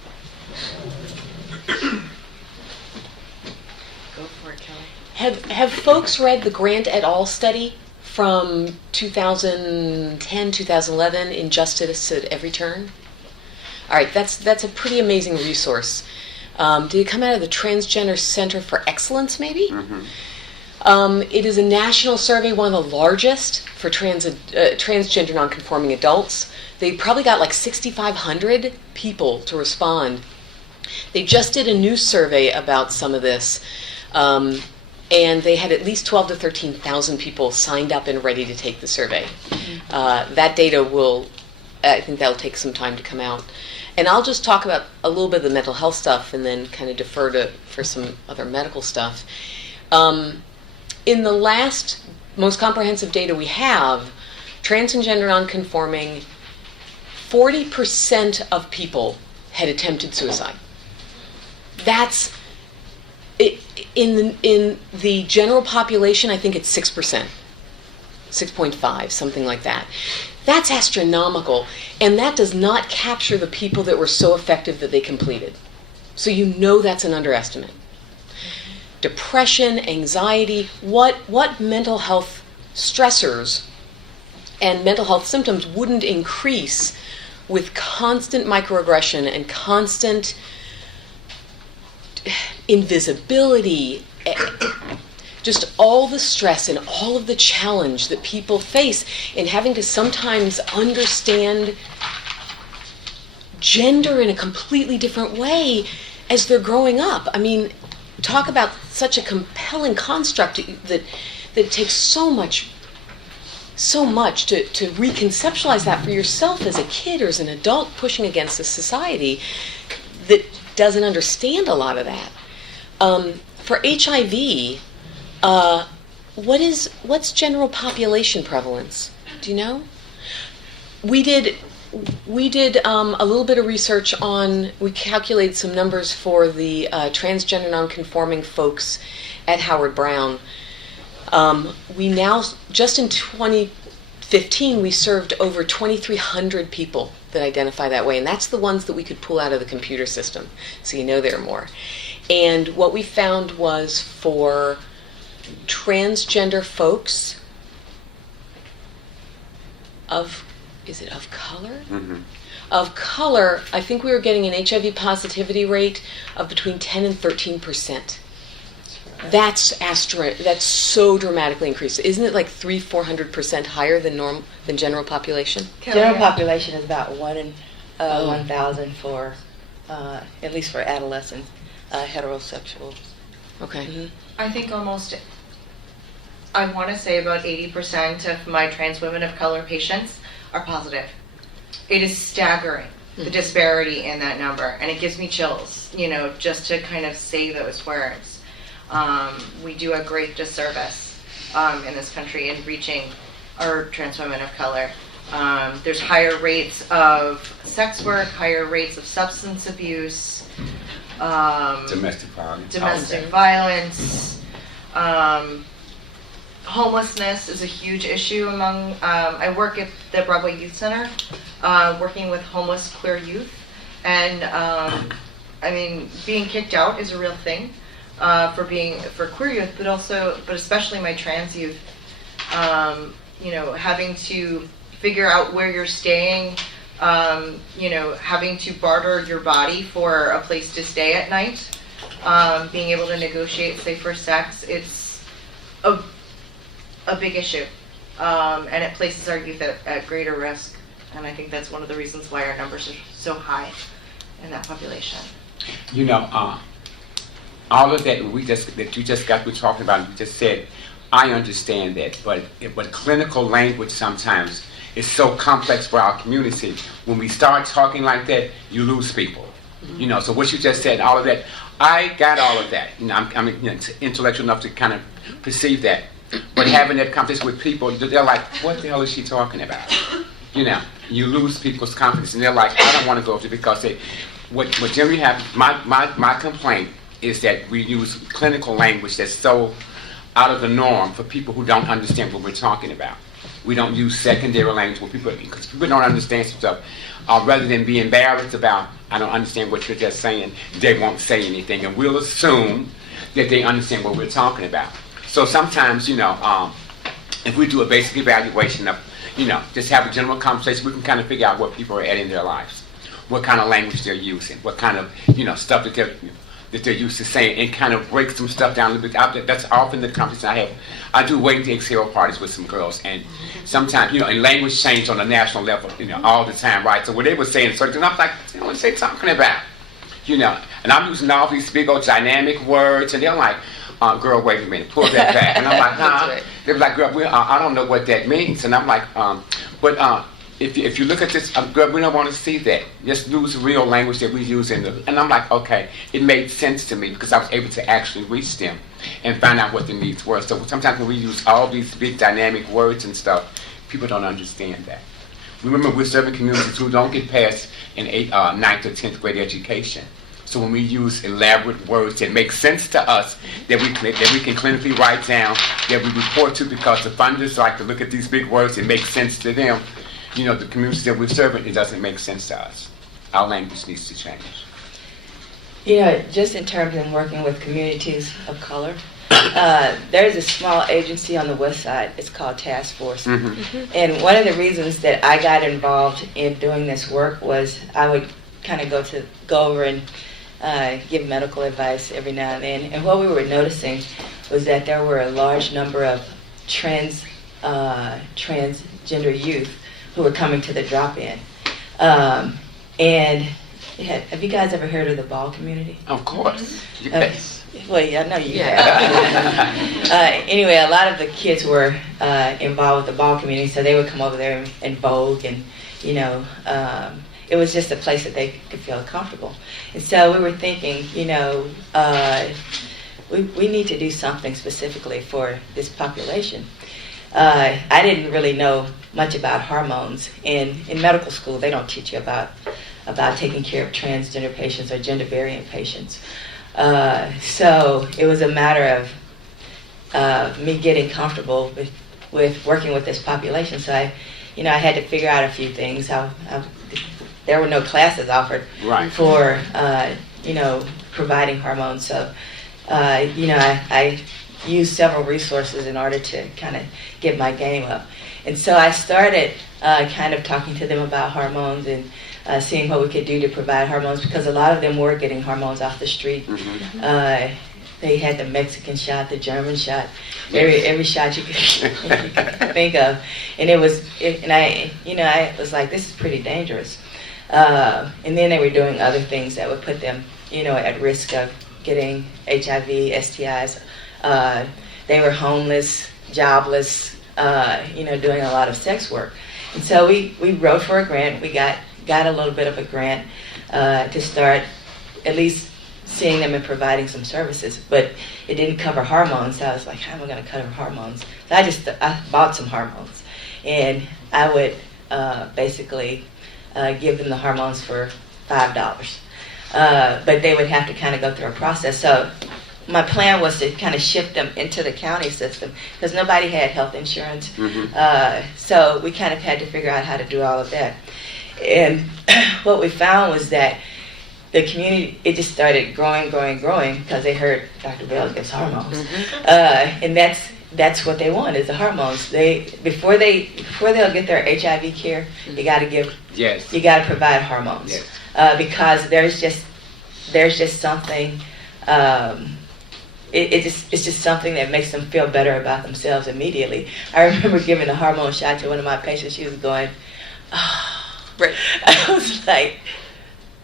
Go for it, Kelly. Have folks read the Grant et al. Study from 2010, 2011, Injustice at Every Turn? All right, that's a pretty amazing resource. Did it come out of the Transgender Center for Excellence, maybe? It is a national survey, one of the largest for transgender non-conforming adults. They probably got like 6,500 people to respond. They just did a new survey about some of this, and they had at least 12 to 13,000 people signed up and ready to take the survey. That data I think that'll take some time to come out. And I'll just talk about a little bit of the mental health stuff and then kind of defer for some other medical stuff. In the last most comprehensive data we have, trans and gender non-conforming, 40% of people had attempted suicide. That's in the general population. I think it's 6%, 6.5, something like that. That's astronomical, and that does not capture the people that were so effective that they completed. So you know that's an underestimate. Depression, anxiety, what mental health stressors and mental health symptoms wouldn't increase with constant microaggression and constant invisibility, just all the stress and all of the challenge that people face in having to sometimes understand gender in a completely different way as they're growing up. I mean, talk about such a compelling construct that takes so much to reconceptualize that for yourself as a kid or as an adult pushing against a society that doesn't understand a lot of that. For HIV, what's general population prevalence? Do you know? We did a little bit of research we calculated some numbers for the transgender non-conforming folks at Howard Brown. We now, just in 2015, we served over 2,300 people that identify that way, and that's the ones that we could pull out of the computer system, so you know there are more. And what we found was for transgender folks is it of color? Mm-hmm. Of color, I think we were getting an HIV positivity rate of between 10 and 13%. That's so dramatically increased. Isn't it like 300-400% higher than general population? General population is about 1 in 1,000 for, at least for adolescents, heterosexual. Okay. Mm-hmm. I think almost, I want to say about 80% of my trans women of color patients are positive. It is staggering, the disparity in that number, and it gives me chills, just to kind of say those words. We do a great disservice in this country in reaching our trans women of color. There's higher rates of sex work, higher rates of substance abuse, Domestic violence. domestic violence. Homelessness is a huge issue among, I work at the Broadway Youth Center, working with homeless queer youth. And being kicked out is a real thing for queer youth, but especially my trans youth. Having to figure out where you're staying, having to barter your body for a place to stay at night, being able to negotiate safer sex, it's a big issue, and it places our youth at greater risk, and I think that's one of the reasons why our numbers are so high in that population. All of that that you just got through talking about, you just said, I understand that, but clinical language sometimes is so complex for our community. When we start talking like that, you lose people. So what you just said, all of that, I got all of that. I'm intellectual enough to kind of perceive that. But having that conversation with people, they're like, what the hell is she talking about? You lose people's confidence, and they're like, I don't want to go over there because what generally happens, my complaint is that we use clinical language that's so out of the norm for people who don't understand what we're talking about. We don't use secondary language because people don't understand some stuff. Rather than be embarrassed about, I don't understand what you're just saying, they won't say anything, and we'll assume that they understand what we're talking about. So sometimes, if we do a basic evaluation of, just have a general conversation, we can kind of figure out what people are at in their lives, what kind of language they're using, what kind of, stuff that they're used to saying, and kind of break some stuff down a little bit. That's often the conversation I have. I do wait to exhale parties with some girls, and sometimes, and language change on a national level, all the time, right? So what they were saying, certain, I'm like, what they talking about? And I'm using all these big old dynamic words, and they're like, girl, wait a minute, pull that back. And I'm like, huh? Right. They're like, girl, I don't know what that means. And I'm like, but if you look at this, girl, we don't want to see that. Just use real language that we use and I'm like, okay, it made sense to me because I was able to actually reach them and find out what the needs were. So sometimes when we use all these big dynamic words and stuff, people don't understand that. Remember, we're serving communities who don't get past an 9th or 10th grade education. So when we use elaborate words that make sense to us, that we can clinically write down, that we report to because the funders like to look at these big words and make sense to them, the communities that we're serving, it doesn't make sense to us. Our language needs to change. Just in terms of working with communities of color, there's a small agency on the west side. It's called Task Force. Mm-hmm. And one of the reasons that I got involved in doing this work was I would kind of go over and give medical advice every now and then. And what we were noticing was that there were a large number of transgender youth who were coming to the drop-in. And have you guys ever heard of the ball community? Of course. Yes. Well, yeah, I know you have. Anyway, a lot of the kids were involved with the ball community, so they would come over there and Vogue, and it was just a place that they could feel comfortable. And so we were thinking, we need to do something specifically for this population. I didn't really know much about hormones. In medical school, they don't teach you about taking care of transgender patients or gender variant patients. So it was a matter of me getting comfortable with working with this population. So I had to figure out a few things. There were no classes offered for providing hormones. So I use several resources in order to kind of get my game up. And so I started kind of talking to them about hormones and seeing what we could do to provide hormones, because a lot of them were getting hormones off the street. They had the Mexican shot, the German shot, every shot you could think of, and I was like, this is pretty dangerous. And then they were doing other things that would put them, at risk of getting HIV, STIs. They were homeless, jobless, doing a lot of sex work. And so we wrote for a grant. We got a little bit of a grant to start at least seeing them and providing some services, but it didn't cover hormones. So I was like, how am I going to cover hormones? So I bought some hormones, and I would basically give them the hormones for $5. But they would have to kind of go through a process. So my plan was to kind of shift them into the county system, because nobody had health insurance. So we kind of had to figure out how to do all of that. And what we found was that the community, it just started growing, because they heard Dr. Bell gives hormones. And that's what they want, is the hormones. Before they'll get their HIV care, you got to provide hormones. Because there's just something, it's just something that makes them feel better about themselves immediately. I remember giving a hormone shot to one of my patients. She was going, oh. Right. I was like,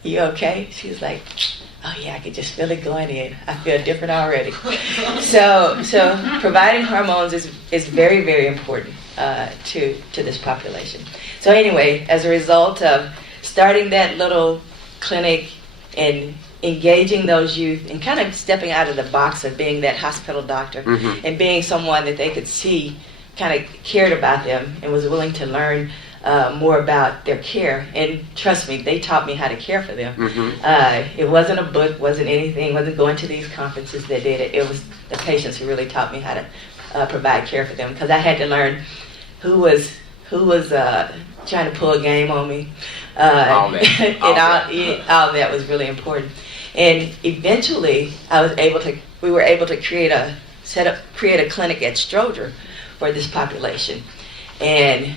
you okay? She was like, oh yeah, I could just feel it going in. I feel different already. So providing hormones is very, very important to this population. So anyway, as a result of starting that little clinic and engaging those youth and kind of stepping out of the box of being that hospital doctor and being someone that they could see kind of cared about them and was willing to learn more about their care. And trust me, they taught me how to care for them. It wasn't a book, wasn't anything, wasn't going to these conferences that did it. It was the patients who really taught me how to provide care for them, because I had to learn who was trying to pull a game on me. All that was really important. And eventually, we were able to create a clinic at Stroger for this population. And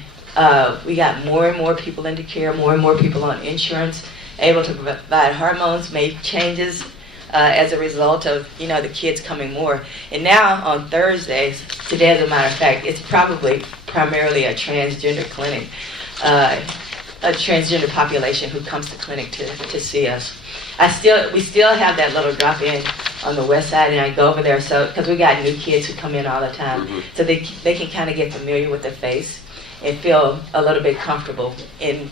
we got more and more people into care, more and more people on insurance, able to provide hormones, made changes as a result of, the kids coming more. And now on Thursdays, today as a matter of fact, it's primarily a transgender clinic, a transgender population who comes to clinic to see us. We still have that little drop-in on the west side, and I go over there because we got new kids who come in all the time, so they can kind of get familiar with the face and feel a little bit comfortable in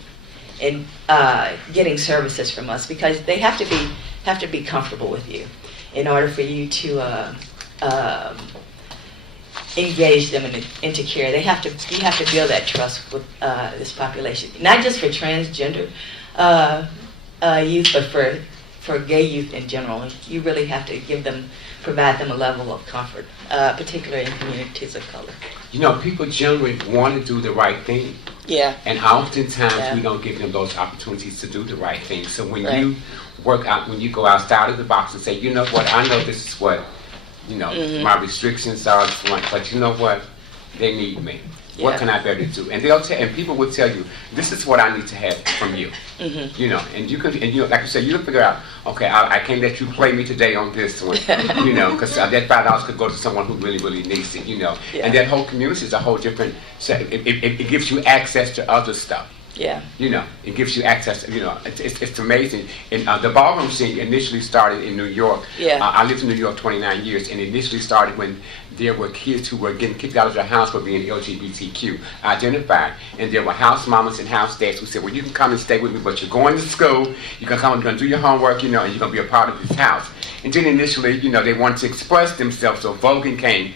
getting services from us, because they have to be comfortable with you in order for you to engage them into care. You have to build that trust with this population, not just for transgender youth, but for gay youth in general. You really have to provide them a level of comfort, particularly in communities of color. People generally want to do the right thing. Yeah. And oftentimes we don't give them those opportunities to do the right thing. So when you when you go outside of the box and say, you know what, I know this is what, my restrictions are, but you know what, they need me. What can I better do? And and people will tell you, this is what I need to have from you. And you like you said, you figure out, okay, I can't let you play me today on this one, because that $5 could go to someone who really, really needs it, And that whole community is a whole different set. It gives you access to other stuff. Yeah. It gives you access. It's amazing. And the ballroom scene initially started in New York. I lived in New York 29 years, and it initially started when there were kids who were getting kicked out of their house for being LGBTQ identified, and there were house mamas and house dads who said, well, you can come and stay with me, but you're going to school, you're going to come and you're going to do your homework, and you're going to be a part of this house. And then initially, they wanted to express themselves, so voguing came,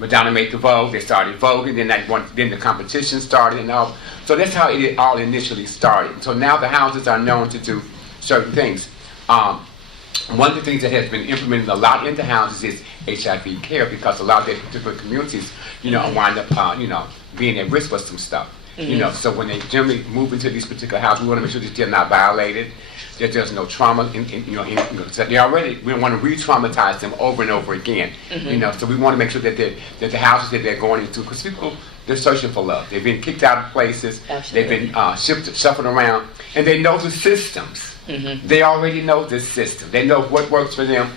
Madonna made the Vogue, they started voguing, then the competition started and all. So that's how it all initially started. So now the houses are known to do certain things. One of the things that has been implemented a lot into houses is HIV care, because a lot of the particular communities, wind up, being at risk for some stuff. So when they generally move into these particular houses, we want to make sure that they're not violated. that there's no trauma. So they already, we want to re-traumatize them over and over again. So we want to make sure that the houses that they're going into, because people, they're searching for love. They've been kicked out of places. Absolutely. They've been shuffled around, and they know the systems. They already know this system. They know what works for them,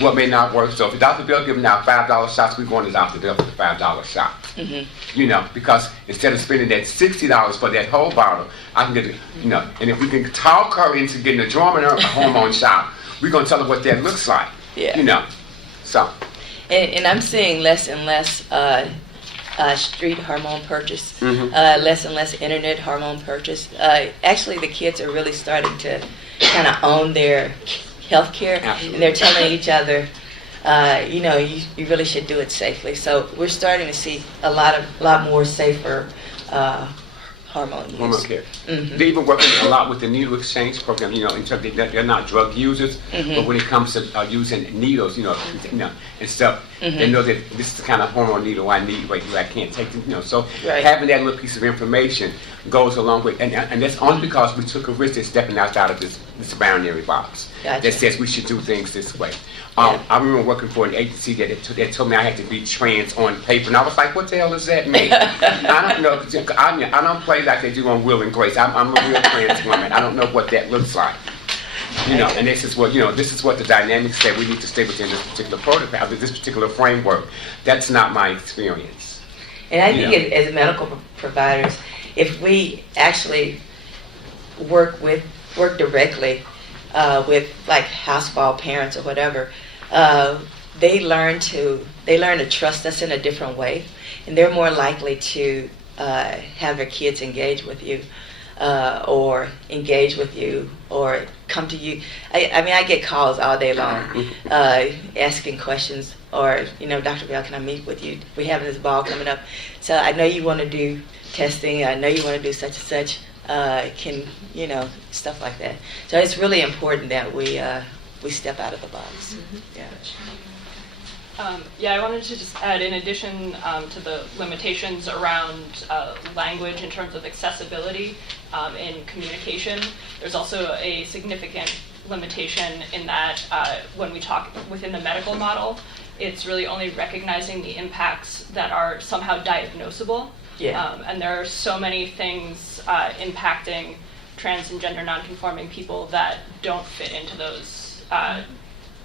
what may not work. So if Dr. Bill gives out $5 shots, we're going to Dr. Bill for the $5 shot. Because instead of spending that $60 for that whole bottle, I can get and if we can talk her into getting a hormone shot, we're going to tell her what that looks like. So. And I'm seeing less and less street hormone purchase, less and less internet hormone purchase. Actually, the kids are really starting to kind of own their health care, and they're telling each other, you really should do it safely. So we're starting to see a lot more safer hormone use. Hormone care. They're even working a lot with the needle exchange program. In terms of they're not drug users, but when it comes to using needles, and stuff, they know that this is the kind of hormone needle I need right here. I can't take it. So having that little piece of information goes a long way, and that's only because we took a risk at stepping outside of this binary box that says we should do things this way. I remember working for an agency that told me I had to be trans on paper, and I was like, what the hell does that mean? I don't know. I don't play like they do on Will and Grace. I'm a real trans woman. I don't know what that looks like. And this is what the dynamics say. We need to stay within this particular protocol, this particular framework. That's not my experience. And I think as medical providers, if we actually work directly with like houseball parents or whatever, they learn to trust us in a different way, and they're more likely to have their kids engage with you, or come to you. I mean, I get calls all day long asking questions, or Dr. Bell, can I meet with you? We have this ball coming up, so I know you want to do testing. I know you want to do such and such. Can stuff like that. So it's really important that we step out of the box. I wanted to just add, in addition to the limitations around language in terms of accessibility in communication, there's also a significant limitation in that when we talk within the medical model, it's really only recognizing the impacts that are somehow diagnosable. And there are so many things impacting trans and gender non-conforming people that don't fit into those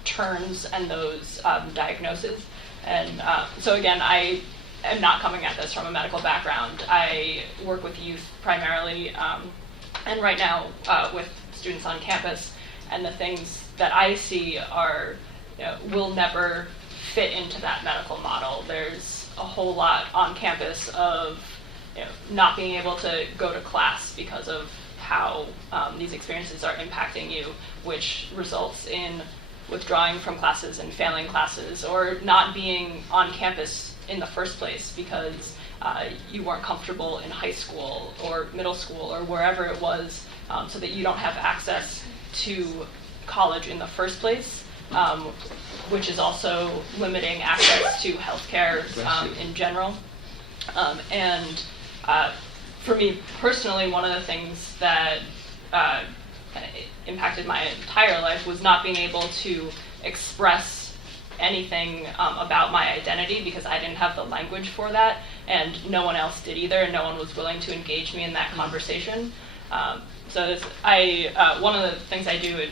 terms and those diagnoses. And so again, I am not coming at this from a medical background. I work with youth primarily, and right now with students on campus, and the things that I see are will never fit into that medical model. There's a whole lot on campus of not being able to go to class because of how these experiences are impacting you, which results in withdrawing from classes and failing classes, or not being on campus in the first place because you weren't comfortable in high school or middle school or wherever it was, so that you don't have access to college in the first place, which is also limiting access to healthcare in general. And for me personally, one of the things that impacted my entire life was not being able to express anything about my identity because I didn't have the language for that, and no one else did either, and no one was willing to engage me in that conversation. One of the things I do in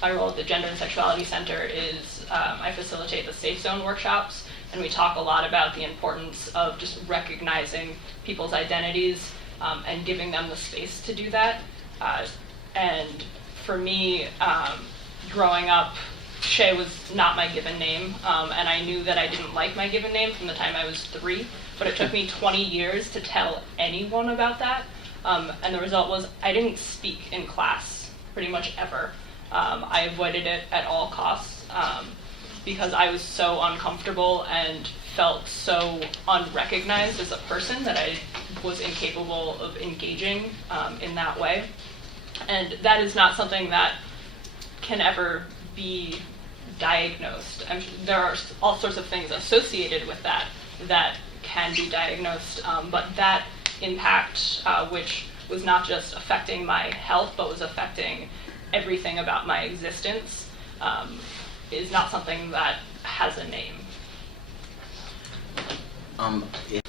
my role at the Gender and Sexuality Center is I facilitate the Safe Zone workshops, and we talk a lot about the importance of just recognizing people's identities and giving them the space to do that. And for me, growing up, Shay was not my given name, and I knew that I didn't like my given name from the time I was 3, but it took me 20 years to tell anyone about that, and the result was I didn't speak in class pretty much ever. I avoided it at all costs because I was so uncomfortable and felt so unrecognized as a person that I was incapable of engaging in that way. And that is not something that can ever be diagnosed. There are all sorts of things associated with that that can be diagnosed, but that impact, which was not just affecting my health, but was affecting everything about my existence is not something that has a name.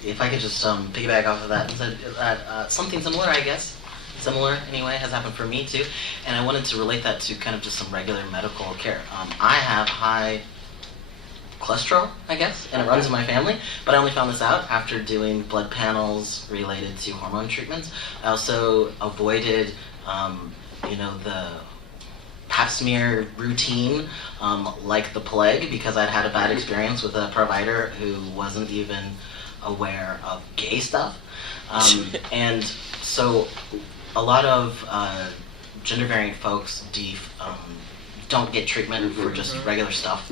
If I could just piggyback off of that, something similar, I guess, similar anyway, has happened for me too, and I wanted to relate that to kind of just some regular medical care. I have high cholesterol, I guess, and it runs in my family, but I only found this out after doing blood panels related to hormone treatments. I also avoided, the pap smear routine like the plague, because I'd had a bad experience with a provider who wasn't even aware of gay stuff. And so a lot of gender variant folks don't get treatment for just regular stuff,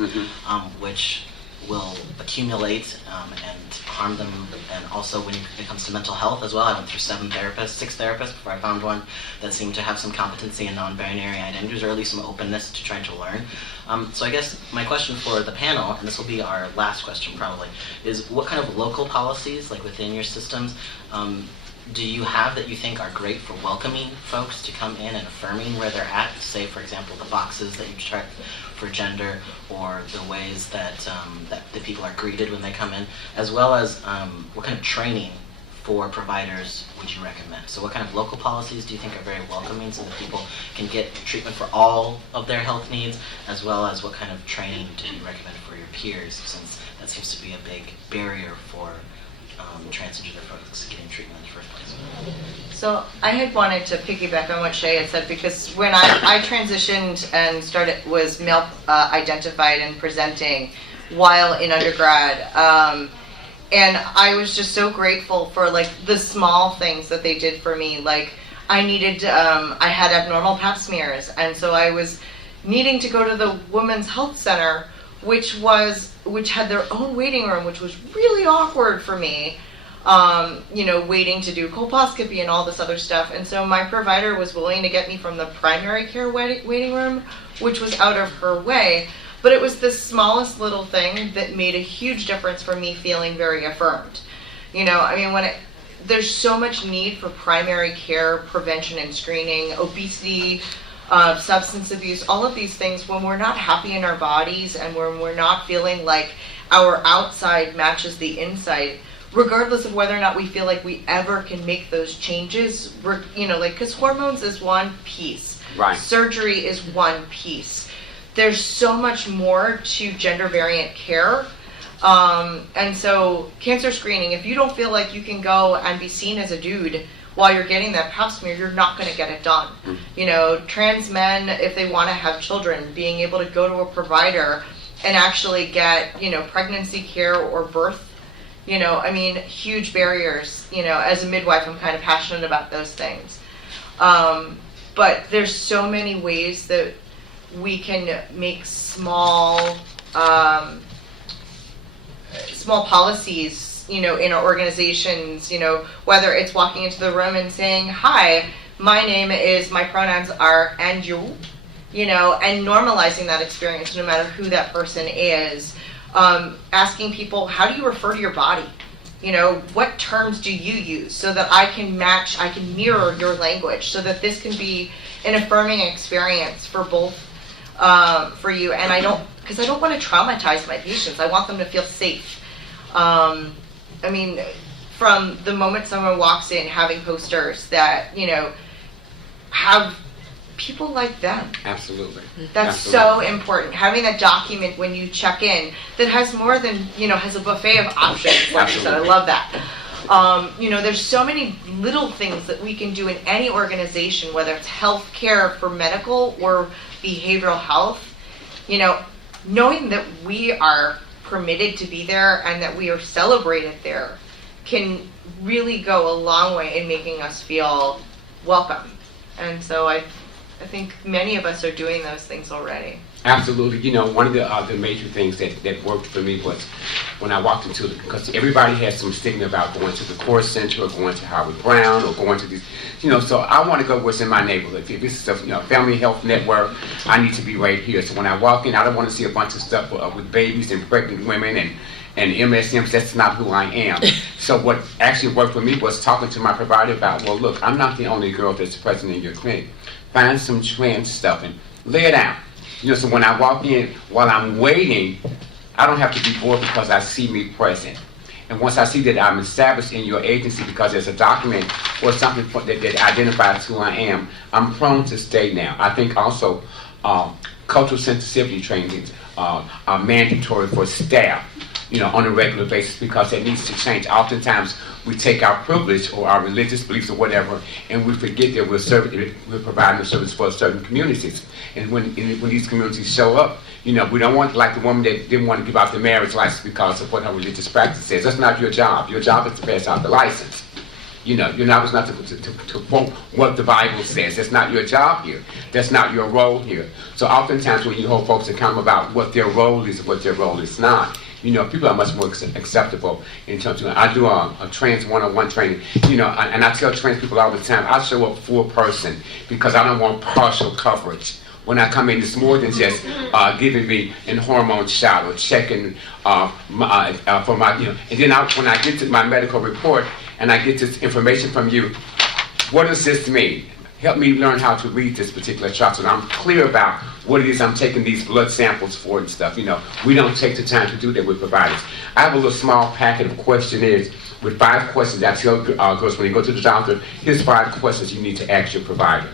which will accumulate and harm them. And also when it comes to mental health as well, I went through 6 therapists before I found one that seemed to have some competency in non-binary identities, or at least some openness to trying to learn. So I guess my question for the panel, and this will be our last question probably, is what kind of local policies, like within your systems, do you have that you think are great for welcoming folks to come in and affirming where they're at? Say, for example, the boxes that you check for gender, or the ways that that the people are greeted when they come in, as well as what kind of training for providers would you recommend? So what kind of local policies do you think are very welcoming so that people can get treatment for all of their health needs, as well as what kind of training do you recommend for your peers, since that seems to be a big barrier for transgender folks getting treatment in the first place? So I had wanted to piggyback on what Shay had said, because when I transitioned and was male identified and presenting while in undergrad, and I was just so grateful for like the small things that they did for me. Like I had abnormal pap smears, and so I was needing to go to the Women's Health Center, which had their own waiting room, which was really awkward for me. Waiting to do colposcopy and all this other stuff. And so my provider was willing to get me from the primary care waiting room, which was out of her way. But it was the smallest little thing that made a huge difference for me feeling very affirmed. There's so much need for primary care prevention and screening, obesity, substance abuse, all of these things. When we're not happy in our bodies and when we're not feeling like our outside matches the inside, regardless of whether or not we feel like we ever can make those changes, because hormones is one piece. Right. Surgery is one piece. There's so much more to gender variant care. And so cancer screening, if you don't feel like you can go and be seen as a dude while you're getting that pap smear, you're not going to get it done. Trans men, if they want to have children, being able to go to a provider and actually get, pregnancy care or birth, huge barriers. As a midwife, I'm kind of passionate about those things. But there's so many ways that we can make small policies, in our organizations, whether it's walking into the room and saying, hi, my pronouns are and you, and normalizing that experience no matter who that person is. Asking people, how do you refer to your body? What terms do you use, so that I can mirror your language, so that this can be an affirming experience for both, for you. And because I don't want to traumatize my patients. I want them to feel safe. From the moment someone walks in, having posters that, have people like them. Absolutely. That's so important. Having that document when you check in that has more than, has a buffet of options. Like you said, I love that. There's so many little things that we can do in any organization, whether it's healthcare for medical or behavioral health. Knowing that we are permitted to be there and that we are celebrated there can really go a long way in making us feel welcome. And so I think many of us are doing those things already. Absolutely. One of the major things that worked for me was when I walked into it, because everybody has some stigma about going to the Core Center or going to Howard Brown or going to these, so I want to go what's in my neighborhood. If this is a family health network, I need to be right here. So when I walk in, I don't want to see a bunch of stuff with babies and pregnant women and MSMs. That's not who I am. So what actually worked for me was talking to my provider about, well, look, I'm not the only girl that's present in your clinic. find some trans stuff and lay it out. You know, so when I walk in, while I'm waiting, I don't have to be bored because I see me present. And once I see that I'm established in your agency because there's a document or something that identifies who I am, I'm prone to stay now. I think also cultural sensitivity trainings are mandatory for staff, you know, on a regular basis because it needs to change. Oftentimes, we take our privilege or our religious beliefs or whatever, and we forget that we're providing a service for certain communities. And when these communities show up, you know, we don't want, like the woman that didn't want to give out the marriage license because of what her religious practice is. That's not your job. Your job is to pass out the license. You know, your job is not to quote what the Bible says. That's not your job here. That's not your role here. So oftentimes when you hold folks accountable about what their role is and what their role is not, you know, people are much more acceptable in terms of, I do a trans one-on-one training, you know, and I tell trans people all the time, I show up full person because I don't want partial coverage. When I come in, it's more than just giving me an hormone shot or checking for my, you know, and then when I get to my medical report and I get this information from you, what does this mean? Help me learn how to read this particular chart so that I'm clear about what it is I'm taking these blood samples for and stuff. You know, we don't take the time to do that with providers. I have a little small packet of questionnaires with 5 questions. I tell girls when you go to the doctor, here's 5 questions you need to ask your provider.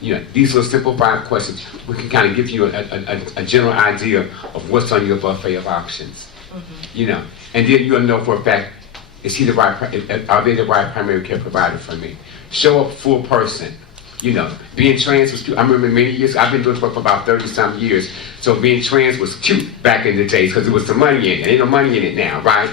You know, these little simple 5 questions, we can kind of give you a general idea of what's on your buffet of options. Mm-hmm. You know, and then you'll know for a fact, are they the right primary care provider for me? Show up full person. You know, being trans was cute. I remember many years, I've been doing this work for about 30-some years, so being trans was cute back in the days because there was some money in it. Ain't no money in it now, right?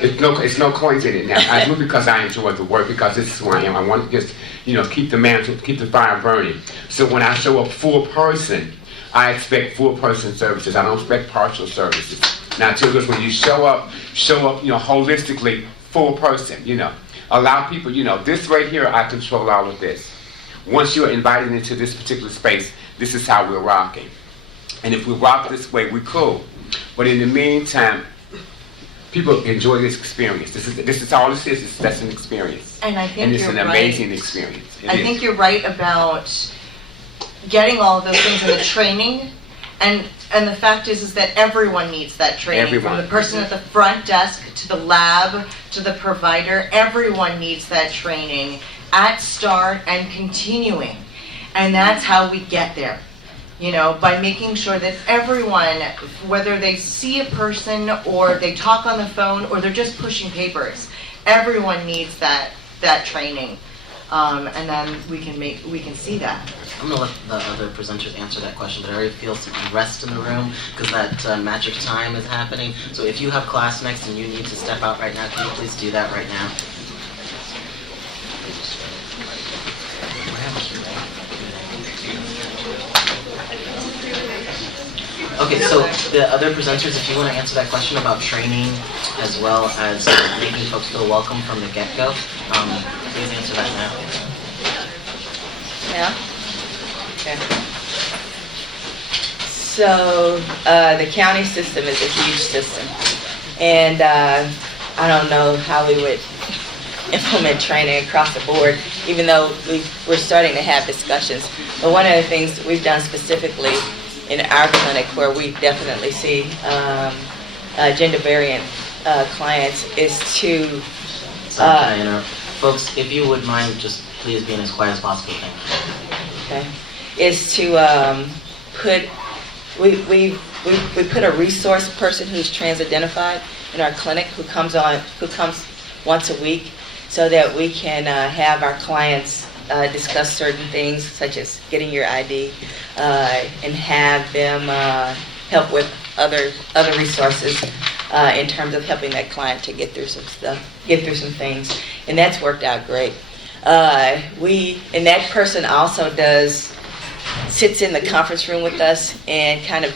It's no coins in it now. I do it because I enjoy the work, because this is who I am. I want to just, you know, keep the mantle, keep the fire burning. So when I show up full person, I expect full person services. I don't expect partial services. Now, I tell you this, when you show up, you know, holistically, full person, you know. Allow people, you know, this right here, I control all of this. Once you're invited into this particular space, this is how we're rocking. And if we rock this way, we're cool. But in the meantime, people enjoy this experience. This is all this is. That's an experience. And I think and it's you're an right. amazing experience. I think you're right about getting all of those things in the training. And the fact is that everyone needs that training. Everyone. From the person at the front desk to the lab to the provider, everyone needs that training at start and continuing. And that's how we get there. You know, by making sure that everyone, whether they see a person or they talk on the phone or they're just pushing papers, everyone needs that training. And then we can see that. I'm gonna let the other presenters answer that question, but I already feel some unrest in the room because that magic time is happening. So if you have class next and you need to step out right now, can you please do that right now? Okay, so the other presenters, if you want to answer that question about training as well as making folks feel welcome from the get-go, please answer that now. Yeah? Okay. So, the county system is a huge system. And I don't know how we would implement training across the board, even though we're starting to have discussions. But one of the things we've done specifically in our clinic where we definitely see gender variant clients is to... Sorry, can I interrupt? Folks, if you would mind, just please being as quiet as possible, thank you. Okay. Is to we put a resource person who's trans-identified in our clinic who comes once a week so that we can have our clients discuss certain things such as getting your ID and have them help with other resources in terms of helping that client to get through some stuff, get through some things, and that's worked out great. And that person also sits in the conference room with us and kind of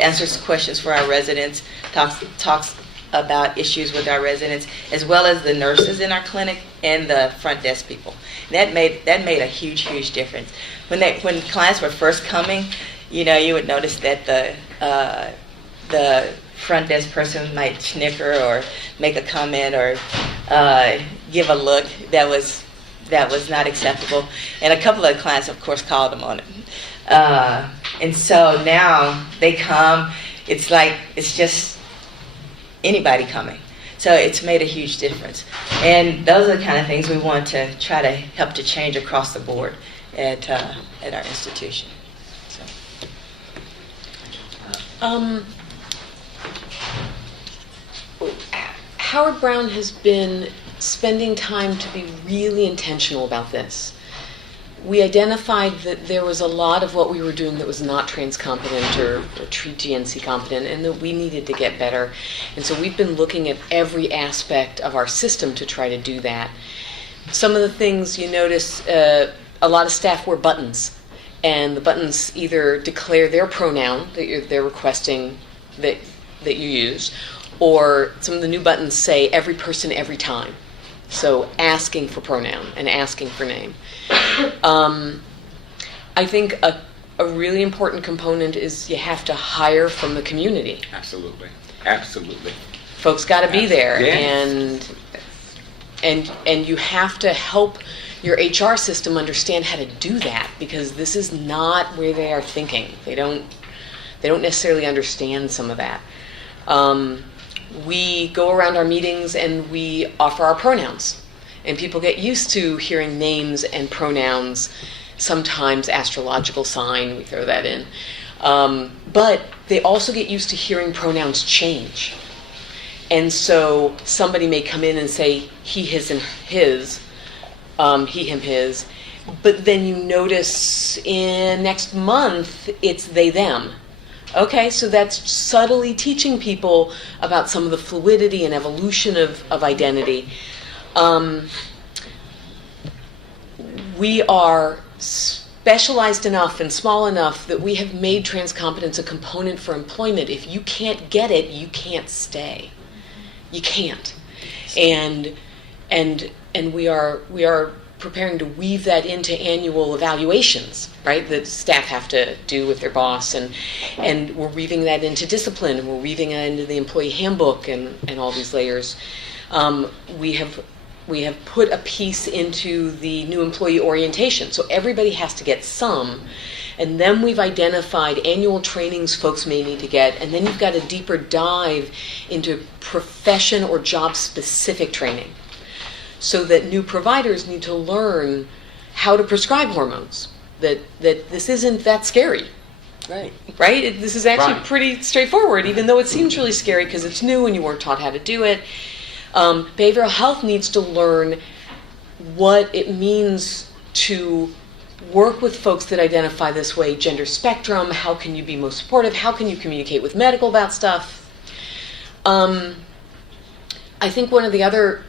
answers questions for our residents, talks about issues with our residents, as well as the nurses in our clinic and the front desk people. And that made a huge difference. When clients were first coming, you know, you would notice that the front desk person might snicker or make a comment or give a look that was that was not acceptable. And a couple of clients, of course, called them on it. And so now they come, it's like, it's just anybody coming. So it's made a huge difference. And those are the kind of things we want to try to help to change across the board at our institution. So. Howard Brown has been spending time to be really intentional about this. We identified that there was a lot of what we were doing that was not trans-competent or GNC competent, and that we needed to get better. And so we've been looking at every aspect of our system to try to do that. Some of the things you notice, a lot of staff wear buttons, and the buttons either declare their pronoun that they're requesting that you use, or some of the new buttons say every person, every time. So asking for pronoun and asking for name. I think a really important component is you have to hire from the community. Absolutely. Absolutely. Folks got to be there, Yes. and you have to help your HR system understand how to do that, because this is not where they are thinking. They don't necessarily understand some of that. We go around our meetings and we offer our pronouns, and people get used to hearing names and pronouns, sometimes astrological sign, we throw that in, but they also get used to hearing pronouns change. And so somebody may come in and say he, his, and his, he, him, his, but then you notice in next month it's they, them. Okay, so that's subtly teaching people about some of the fluidity and evolution of identity. We are specialized enough and small enough that we have made transcompetence a component for employment. If you can't get it, you can't stay. You can't. And we are preparing to weave that into annual evaluations, right, that staff have to do with their boss, and we're weaving that into discipline, and we're weaving it into the employee handbook and all these layers. We have put a piece into the new employee orientation, so everybody has to get some, and then we've identified annual trainings folks may need to get, and then you've got a deeper dive into profession or job specific training, so that new providers need to learn how to prescribe hormones, that this isn't that scary. Right. Right? This is actually Right. pretty straightforward, even though it seems really scary because it's new and you weren't taught how to do it. Behavioral health needs to learn what it means to work with folks that identify this way, gender spectrum, how can you be most supportive, how can you communicate with medical about stuff. I think one of the other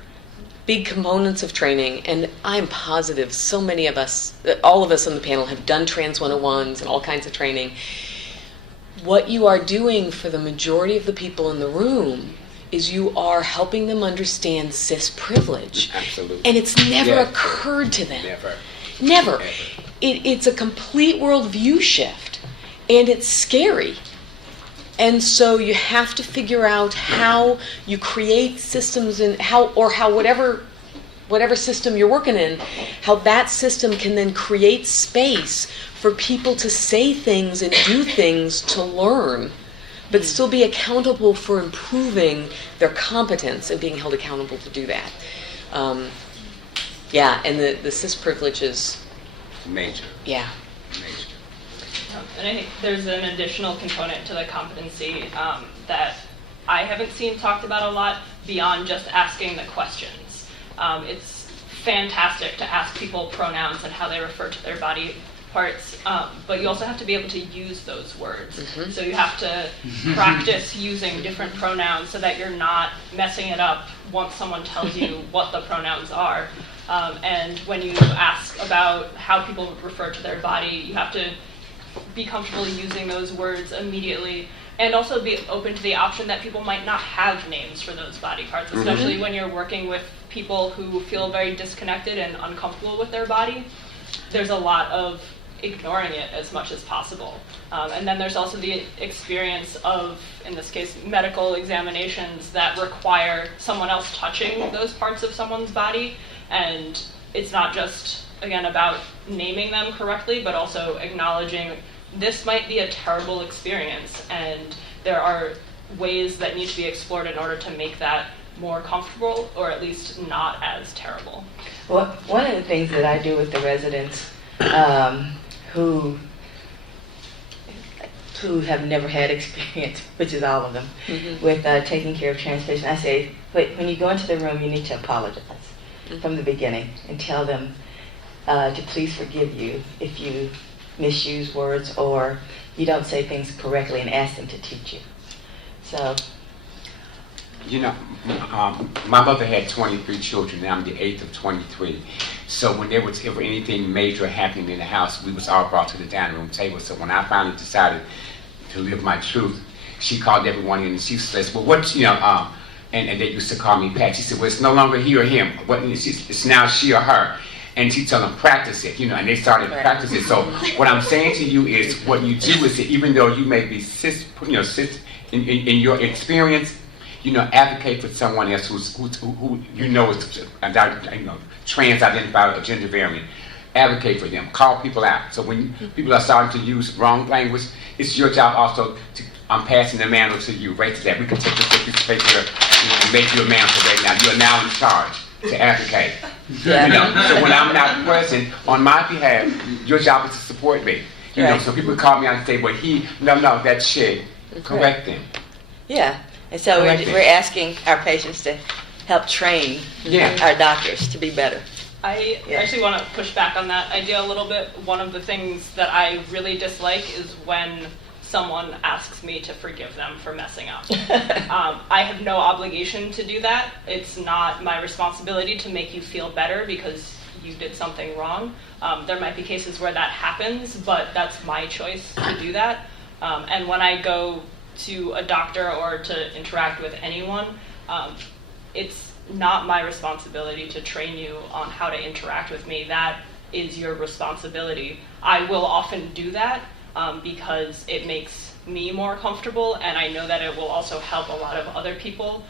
big components of training, and I'm positive so many of us, all of us on the panel have done Trans 101s and all kinds of training. What you are doing for the majority of the people in the room is you are helping them understand cis privilege. Absolutely. And it's never Yes. occurred to them. Never. Never. Never. It's a complete worldview shift, and it's scary. And so you have to figure out how you create systems and how whatever system you're working in, how that system can then create space for people to say things and do things to learn, but still be accountable for improving their competence and being held accountable to do that. And the cis privilege is, Major. yeah. Major. And I think there's an additional component to the competency that I haven't seen talked about a lot beyond just asking the questions. It's fantastic to ask people pronouns and how they refer to their body parts, but you also have to be able to use those words. Mm-hmm. So you have to practice using different pronouns so that you're not messing it up once someone tells you what the pronouns are. And when you ask about how people refer to their body, you have to be comfortable using those words immediately, and also be open to the option that people might not have names for those body parts, especially when you're working with people who feel very disconnected and uncomfortable with their body. There's a lot of ignoring it as much as possible. And then there's also the experience of, in this case, medical examinations that require someone else touching those parts of someone's body, and it's not just, again, about naming them correctly, but also acknowledging this might be a terrible experience, and there are ways that need to be explored in order to make that more comfortable, or at least not as terrible. Well, one of the things that I do with the residents who have never had experience, which is all of them, with taking care of trans patients, I say, but when you go into the room, you need to apologize from the beginning and tell them to please forgive you if you misuse words or you don't say things correctly, and ask them to teach you. So. You know, my mother had 23 children, and I'm the 8th of 23. So when there was ever anything major happening in the house, we was all brought to the dining room table. So when I finally decided to live my truth, she called everyone in, and she says, well, what, you know, and they used to call me Pat. She said, well, it's no longer he or him. It's now she or her. And she told them, practice it, you know, and they started practicing. So what I'm saying to you is, what you do is that even though you may be in your experience, you know, advocate for someone else who you know is trans-identified or gender variant. Advocate for them. Call people out. So when people are starting to use wrong language, it's your job also to. I'm passing the mantle to you, right to that. We can take this piece of paper and make you a mantle right now. You are now in charge to advocate. Yeah. You know, so when I'm not present, on my behalf, your job is to support me. You know, so people call me out and say, well, no, that's Shay. Correct them. Yeah. And so we're asking our patients to help train our doctors to be better. I actually want to push back on that idea a little bit. One of the things that I really dislike is when someone asks me to forgive them for messing up. I have no obligation to do that. It's not my responsibility to make you feel better because you did something wrong. There might be cases where that happens, but that's my choice to do that. And when I go to a doctor or to interact with anyone, it's not my responsibility to train you on how to interact with me. That is your responsibility. I will often do that because it makes me more comfortable, and I know that it will also help a lot of other people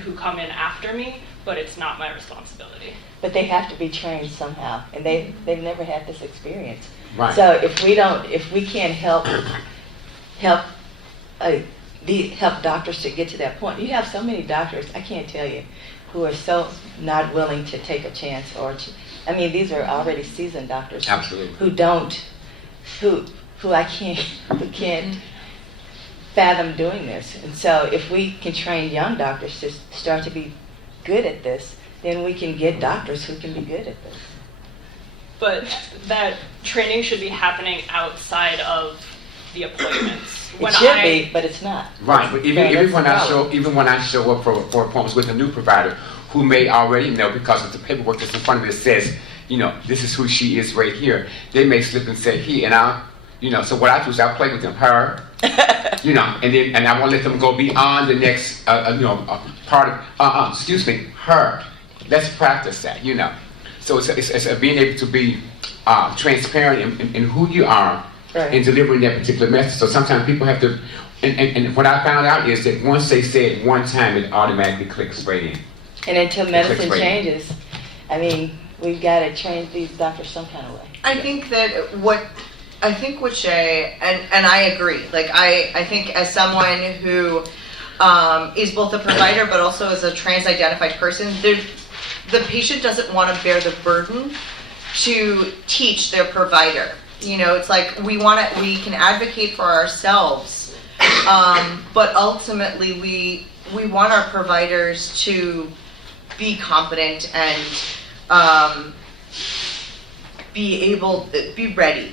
who come in after me, but it's not my responsibility. But they have to be trained somehow, and they've never had this experience. Right. So if we can't help doctors to get to that point. You have so many doctors, I can't tell you, who are so not willing to take a chance these are already seasoned doctors. Absolutely. Who can't fathom doing this. And so if we can train young doctors to start to be good at this, then we can get doctors who can be good at this. But that training should be happening outside of the appointments. It should be, but it's not. Right, but even when I show up for appointments with a new provider who may already know because of the paperwork that's in front of it says, you know, this is who she is right here, they may slip and say he, and I'll, you know, so what I do is I'll play with them, her, you know, and I won't let them go beyond the next, part of, excuse me, her. Let's practice that, you know. So it's being able to be transparent in who you are. Right. In delivering that particular message. So sometimes people have to, and what I found out is that once they say it one time, it automatically clicks right in. And until medicine changes, we've got to train these doctors some kind of way. I think what Shay, and I agree, like I think as someone who is both a provider but also as a trans-identified person, the patient doesn't want to bear the burden to teach their provider. You know, it's like we can advocate for ourselves, but ultimately we want our providers to be competent and be ready,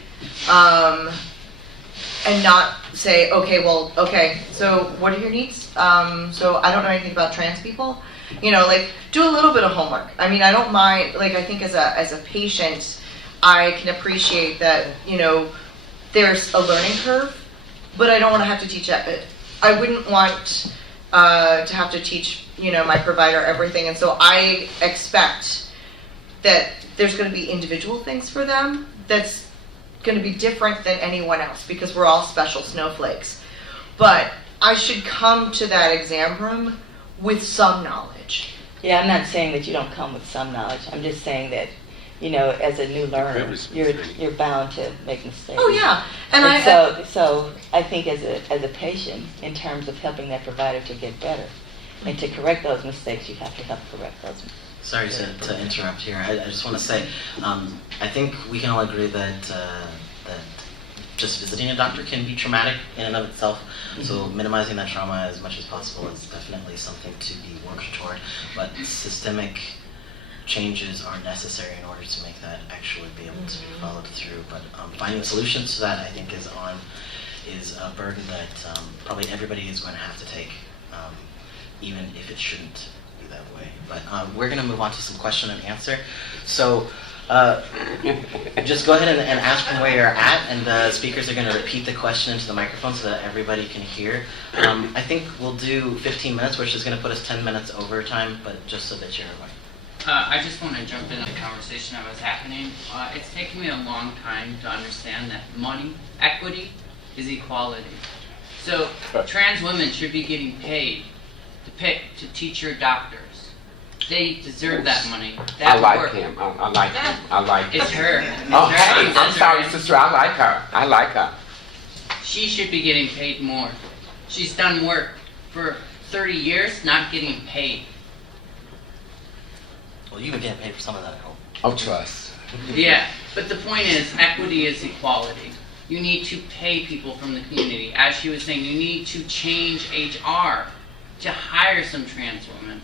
and not say, okay, so what are your needs? So I don't know anything about trans people. You know, like do a little bit of homework. I don't mind. Like I think as a patient, I can appreciate that, you know, there's a learning curve, but I don't want to have to teach it. I wouldn't want to have to teach, you know, my provider everything, and so I expect that there's going to be individual things for them that's going to be different than anyone else because we're all special snowflakes. But I should come to that exam room with some knowledge. Yeah, I'm not saying that you don't come with some knowledge. I'm just saying that, you know, as a new learner, Privilege you're mistake. you're bound to make mistakes. Oh, yeah. And So I think as a patient, in terms of helping that provider to get better and to correct those mistakes, you have to help correct those mistakes. Sorry to interrupt here. I just want to say, I think we can all agree that that just visiting a doctor can be traumatic in and of itself. So minimizing that trauma as much as possible is definitely something to be worked toward. But systemic changes are necessary in order to make that actually be able to be followed through. But finding solutions to that, I think, is a burden that probably everybody is going to have to take, even if it shouldn't be that way. But we're going to move on to some question and answer. So just go ahead and ask from where you're at, and the speakers are going to repeat the question into the microphone so that everybody can hear. I think we'll do 15 minutes, which is going to put us 10 minutes overtime, but just so that you're aware. I just want to jump into the conversation that was happening. It's taken me a long time to understand that money, equity, is equality. So trans women should be getting paid to teach your doctors. They deserve that money. That I like work. him. I like him. I like It's him. her. Oh, It's her. hey, I'm sorry, sister. I like her. I like her. She should be getting paid more. She's done work for 30 years, not getting paid. Well, you've been getting paid for some of that at home. Oh, trust. Yeah, but the point is, equity is equality. You need to pay people from the community. As she was saying, you need to change HR to hire some trans women,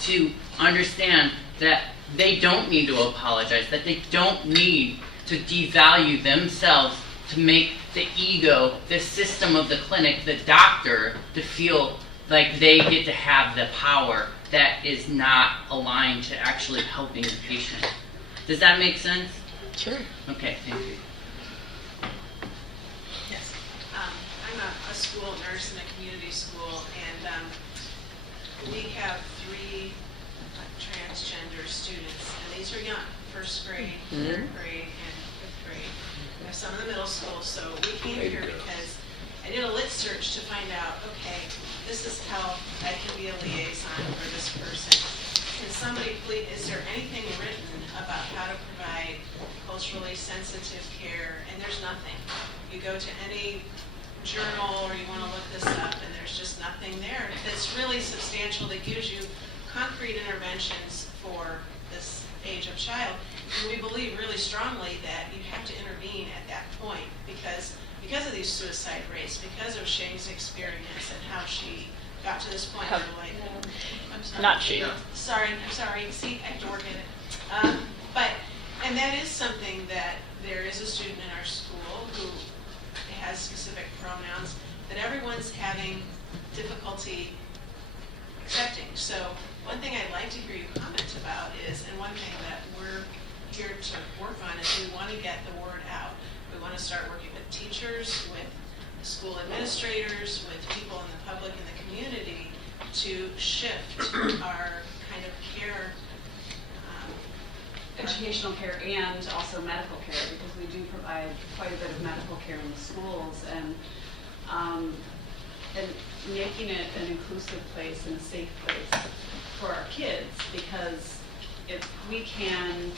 to understand that they don't need to apologize, that they don't need to devalue themselves to make the ego, the system of the clinic, the doctor, to feel like they get to have the power that is not aligned to actually helping the patient. Does that make sense? Sure. Okay, thank you. Yes. I'm a school nurse in a community school, and we have 3 transgender students, and these are young, first grade, third grade, and 5th grade. We have some in the middle school, so we came here because I did a lit search to find out, okay, this is how I can be a liaison for this person. Can somebody please, is there anything written about how to provide culturally sensitive care? And there's nothing. You go to any journal or you want to look this up and there's just nothing there that's really substantial that gives you concrete interventions for this age of child. And we believe really strongly that you have to intervene at that point because of these suicide rates, because of Shay's experience and how she got to this point in her life. I'm sorry. Not she. Sorry, I'm sorry. See, I have to work at it. And that is something that there is a student in our school who has specific pronouns that everyone's having difficulty accepting. So one thing I'd like to hear you comment about is, and one thing that we're here to work on is we want to get the word out. We want to start working with teachers, with school administrators, with people in the public and the community to shift our kind of care. Educational care and also medical care, because we do provide quite a bit of medical care in the schools, and making it an inclusive place and a safe place for our kids, because if we can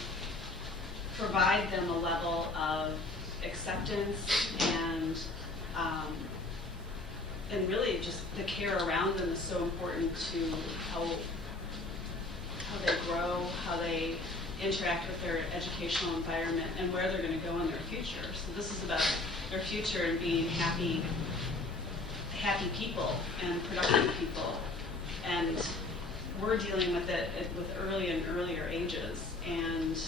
provide them a level of acceptance and really just the care around them is so important to how they grow, how they interact with their educational environment, and where they're going to go in their future. So this is about their future and being happy people and productive people. And we're dealing with it with early and earlier ages, and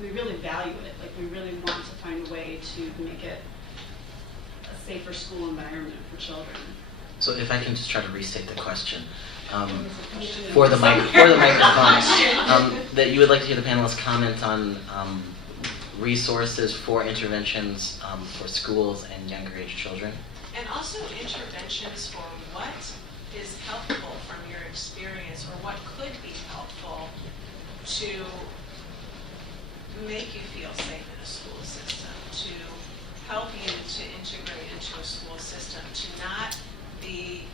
we really value it. Like, we really want to find a way to make it a safer school environment for children. So if I can just try to restate the question. For the microphone, that you would like to hear the panelists comment on resources for interventions for schools and younger age children. And also interventions for what is helpful from your experience, or what could be helpful to make you feel safe in a school system, to help you to integrate into a school system, to not be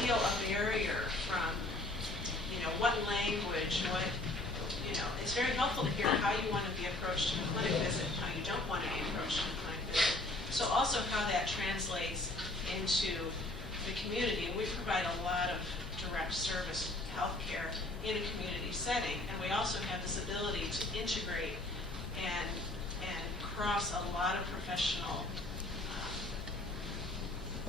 feel barrier from, what language, it's very helpful to hear how you want to be approached in a clinic visit, how you don't want to be approached in a clinic visit. So also how that translates into the community. We provide a lot of direct service healthcare in a community setting, and we also have this ability to integrate and cross a lot of professional,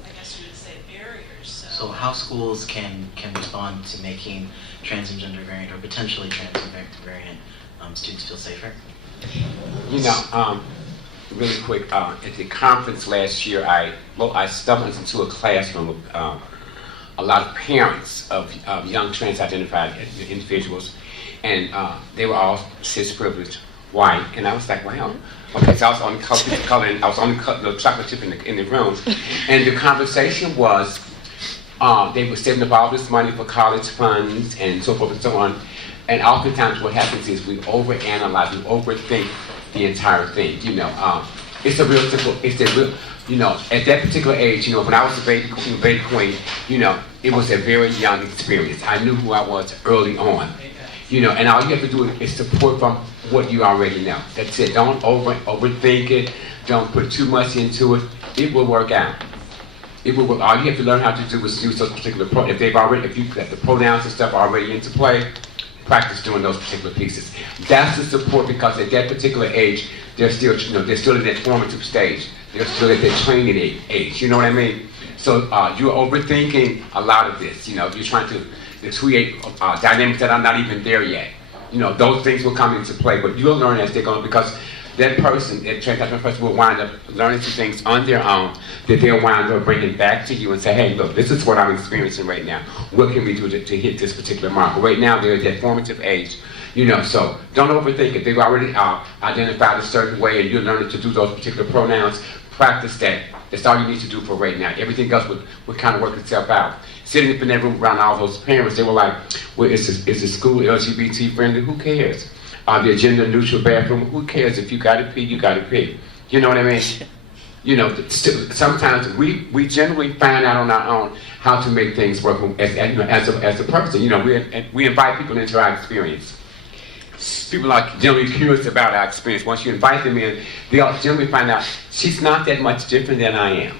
I guess you would say, barriers. So how schools can respond to making trans and gender variant or potentially trans and variant students feel safer? Really quick, at the conference last year, I stumbled into a classroom with a lot of parents of young trans-identified individuals, and they were all cis-privileged, white, and I was like, wow. Okay, so I was on the chocolate chip in the room, and the conversation was, they were saving up all this money for college funds and so forth and so on, and oftentimes what happens is we overanalyze, we overthink the entire thing. It's a real simple. At that particular age, when I was a baby queen, it was a very young experience. I knew who I was early on, and all you have to do is support from what you already know. That's it. Don't overthink it. Don't put too much into it. It will work out. It will work. All you have to learn how to do is use those particular if you got the pronouns and stuff already into play, practice doing those particular pieces. That's the support, because at that particular age, they're still in that formative stage. They're still at that training age. You know what I mean? So you're overthinking a lot of this. You're trying to create dynamics that are not even there yet. Those things will come into play, but you'll learn as they're going, because that trans person will wind up learning some things on their own that they'll wind up bringing back to you and say, hey, look, this is what I'm experiencing right now. What can we do to hit this particular mark? Right now, they're at that formative age, so don't overthink it. They've already identified a certain way, and you're learning to do those particular pronouns. Practice that. That's all you need to do for right now. Everything else would kind of work itself out. Sitting up in that room around all those parents, they were like, well, is the school LGBT friendly? Who cares? The gender neutral bathroom, who cares? If you gotta pee, you gotta pee. You know what I mean? Sometimes we generally find out on our own how to make things work as a person. We invite people into our experience. People are generally curious about our experience. Once you invite them in, they'll generally find out she's not that much different than I am.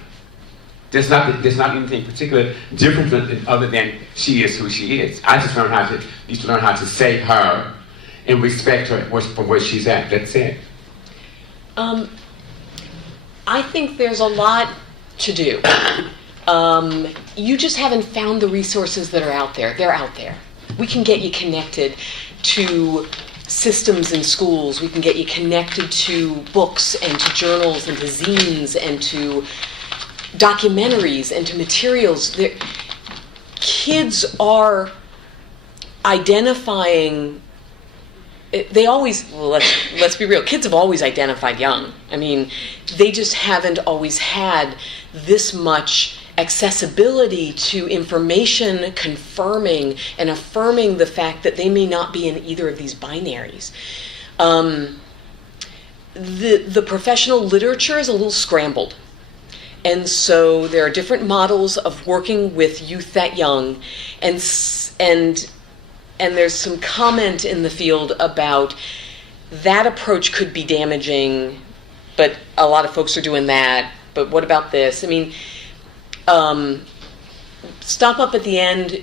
There's not anything particular different other than she is who she is. I just need to learn how to say her and respect her from where she's at. That's it. I think there's a lot to do. You just haven't found the resources that are out there. They're out there. We can get you connected to systems in schools. We can get you connected to books and to journals and to zines and to documentaries and to materials. Kids are identifying. Let's be real, kids have always identified young. I mean, they just haven't always had this much accessibility to information confirming and affirming the fact that they may not be in either of these binaries. The professional literature is a little scrambled. And so there are different models of working with youth that young, and there's some comment in the field about that approach could be damaging, but a lot of folks are doing that, but what about this? I mean, stop up at the end.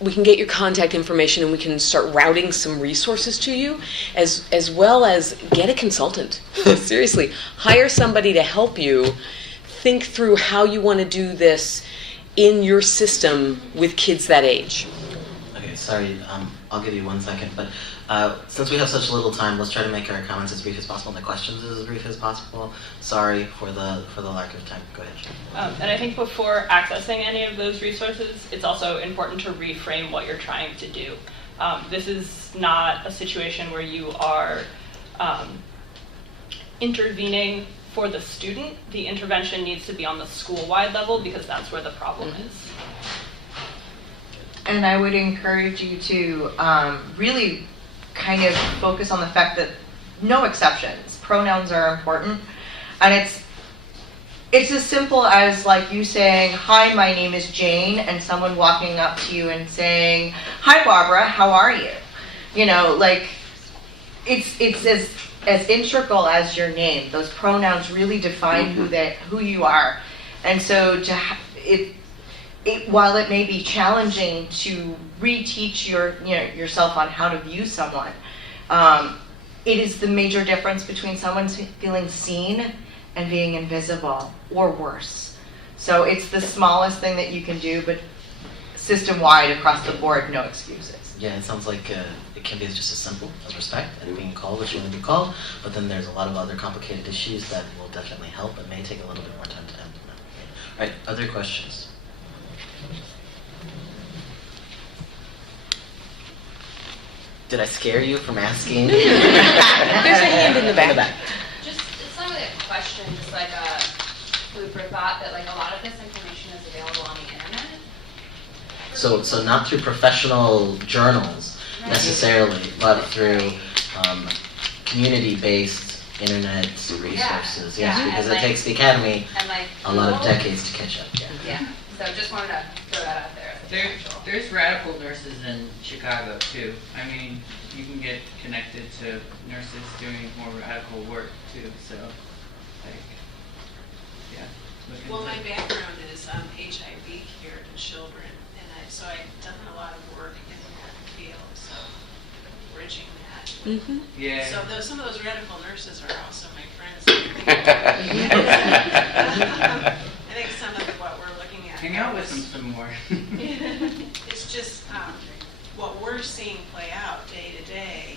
We can get your contact information and we can start routing some resources to you, as well as get a consultant. Seriously, hire somebody to help you think through how you want to do this in your system with kids that age. Okay, sorry, I'll give you 1 second, but since we have such little time, let's try to make our comments as brief as possible and the questions as brief as possible. Sorry for the lack of time. Go ahead. And I think before accessing any of those resources, it's also important to reframe what you're trying to do. This is not a situation where you are intervening for the student. The intervention needs to be on the school-wide level because that's where the problem is. And I would encourage you to really kind of focus on the fact that no exceptions. Pronouns are important, and it's as simple as like you saying, "Hi, my name is Jane," and someone walking up to you and saying, "Hi, Barbara, how are you?" You know, like it's as integral as your name. Those pronouns really define who you are, and so while it may be challenging to reteach yourself on how to view someone, it is the major difference between someone feeling seen and being invisible, or worse. So it's the smallest thing that you can do, but system-wide, across the board, no excuses. Yeah, it sounds like it can be just as simple as respect and being called what you want to be called, but then there's a lot of other complicated issues that will definitely help but may take a little bit more time to implement. All right, other questions? Did I scare you from asking? There's a hand in the back. Just, it's not really a question, just like a food for thought that like a lot of this information is available on the internet. So not through professional journals necessarily, but through community-based internet resources. Yeah, Yes, because and it takes the academy And like a lot of Google. decades to catch up. Yeah. Yeah, so just wanted to throw that out there. as a potential. There's radical nurses in Chicago too. I mean, you can get connected to nurses doing more radical work too. So, like, yeah. Look into Well, my it. background is HIV care in children, and so I've done a lot of work in that field, so bridging that. Yeah. So some of those radical nurses are also my friends. I think some of what we're looking at. Hang out with them some more. It's just what we're seeing play out day to day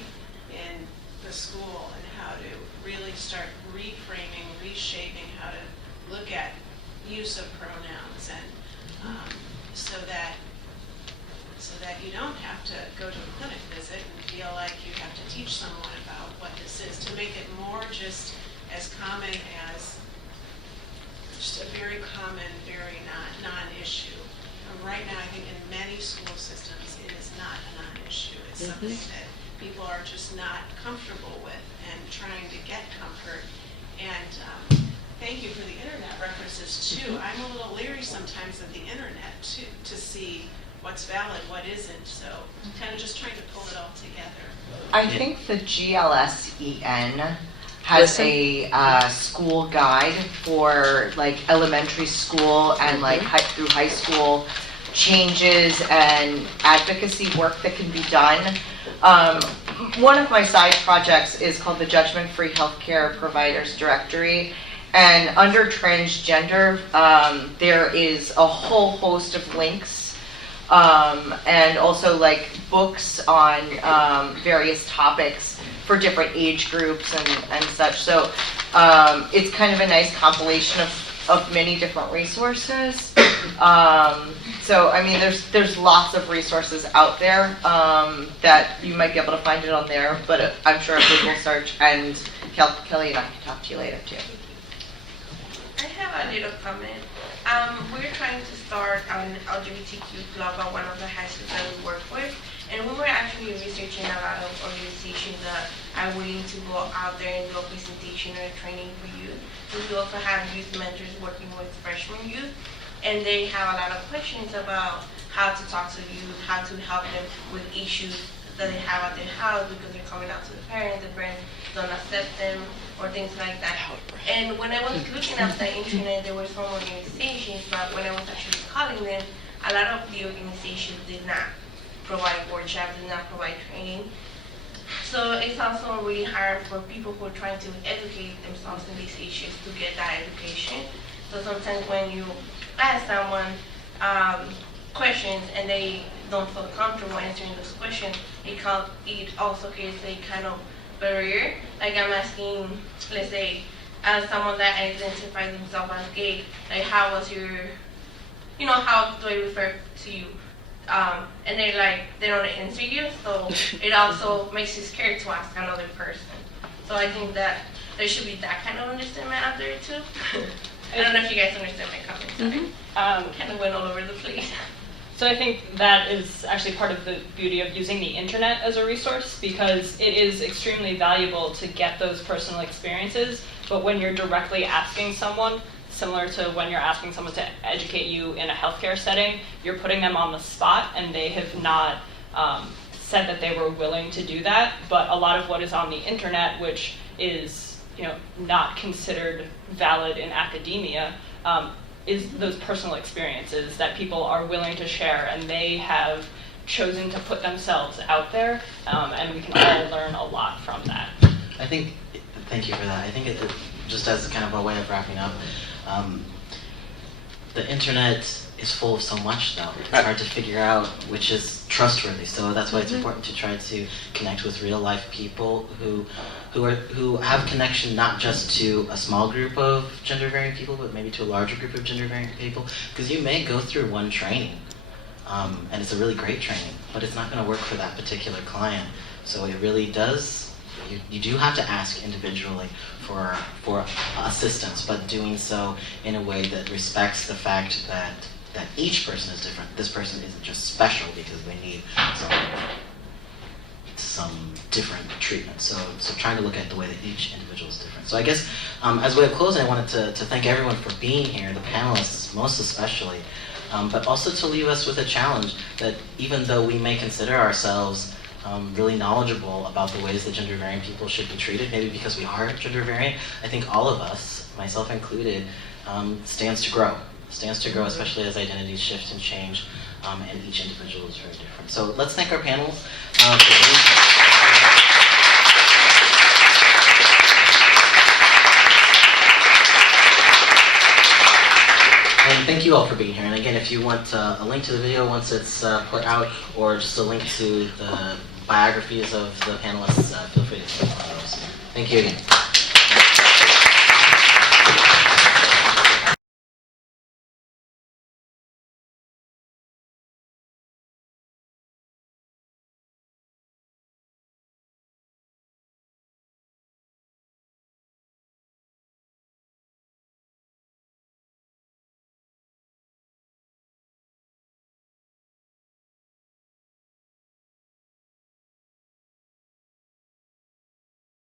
in the school, and how to really start reframing, reshaping how to look at use of pronouns, and so that you don't have to go to a clinic visit and feel like you have to teach someone about what this is, to make it more just as common as just a very common, very non-issue. Right now, I think in many school systems, it is not a non-issue. It's something that people are just not comfortable with and trying to get comfort. And thank you for the internet references too. I'm a little leery sometimes of the internet too, to see what's valid, what isn't. So kind of just trying to pull it all together. I think the GLSEN has a school guide for like elementary school and like through high school changes and advocacy work that can be done. One of my side projects is called the Judgment-Free Healthcare Providers Directory. And under transgender, there is a whole host of links and also like books on various topics for different age groups and such. So it's kind of a nice compilation of many different resources. So I mean, there's lots of resources out there that you might be able to find it on there, but I'm sure a Google search, and Kelly and I can talk to you later too. I have a little comment. We're trying to start an LGBTQ club at one of the high schools that we work with, and we were actually researching a lot of organizations that are willing to go out there and do a presentation or a training for youth. We also have youth mentors working with freshman youth, and they have a lot of questions about how to talk to youth, how to help them with issues that they have at their house because they're coming out to the parents don't accept them, or things like that. And when I was looking at the internet, there were some organizations, but when I was actually calling them, a lot of the organizations did not provide workshops, did not provide training. So it's also really hard for people who are trying to educate themselves in these issues to get that education. So sometimes when you ask someone questions and they don't feel comfortable answering those questions, it also creates a kind of barrier. Like I'm asking, let's say, as someone that identifies themselves as gay, like how was your, how do I refer to you? And they're like, they don't answer you, so it also makes you scared to ask another person. So I think that there should be that kind of understanding out there too. I don't know if you guys understand my comment, sorry. Kind of went all over the place. So I think that is actually part of the beauty of using the internet as a resource, because it is extremely valuable to get those personal experiences, but when you're directly asking someone, similar to when you're asking someone to educate you in a healthcare setting. You're putting them on the spot, and they have not said that they were willing to do that. But a lot of what is on the internet, which is not considered valid in academia, is those personal experiences that people are willing to share, and they have chosen to put themselves out there, and we can all learn a lot from that. Thank you for that. I think just as kind of a way of wrapping up, the internet is full of so much, though. It's hard to figure out which is trustworthy. So that's why it's important to try to connect with real life people who have connection not just to a small group of gender varying people, but maybe to a larger group of gender varying people. Because you may go through one training, and it's a really great training, but it's not going to work for that particular client. So it really does. You do have to ask individually for assistance, but doing so in a way that respects the fact that each person is different. This person isn't just special because they need some different treatment. So trying to look at the way that each individual is different. So I guess as a way of closing, I wanted to thank everyone for being here, the panelists most especially, but also to leave us with a challenge that even though we may consider ourselves really knowledgeable about the ways that gender variant people should be treated, maybe because we are gender variant, I think all of us, myself included, stands to grow, especially as identities shift and change, and each individual is very different. So let's thank our panels for being here. And thank you all for being here. And again, if you want a link to the video once it's put out, or just a link to the biographies of the panelists, feel free to click on those. Thank you again.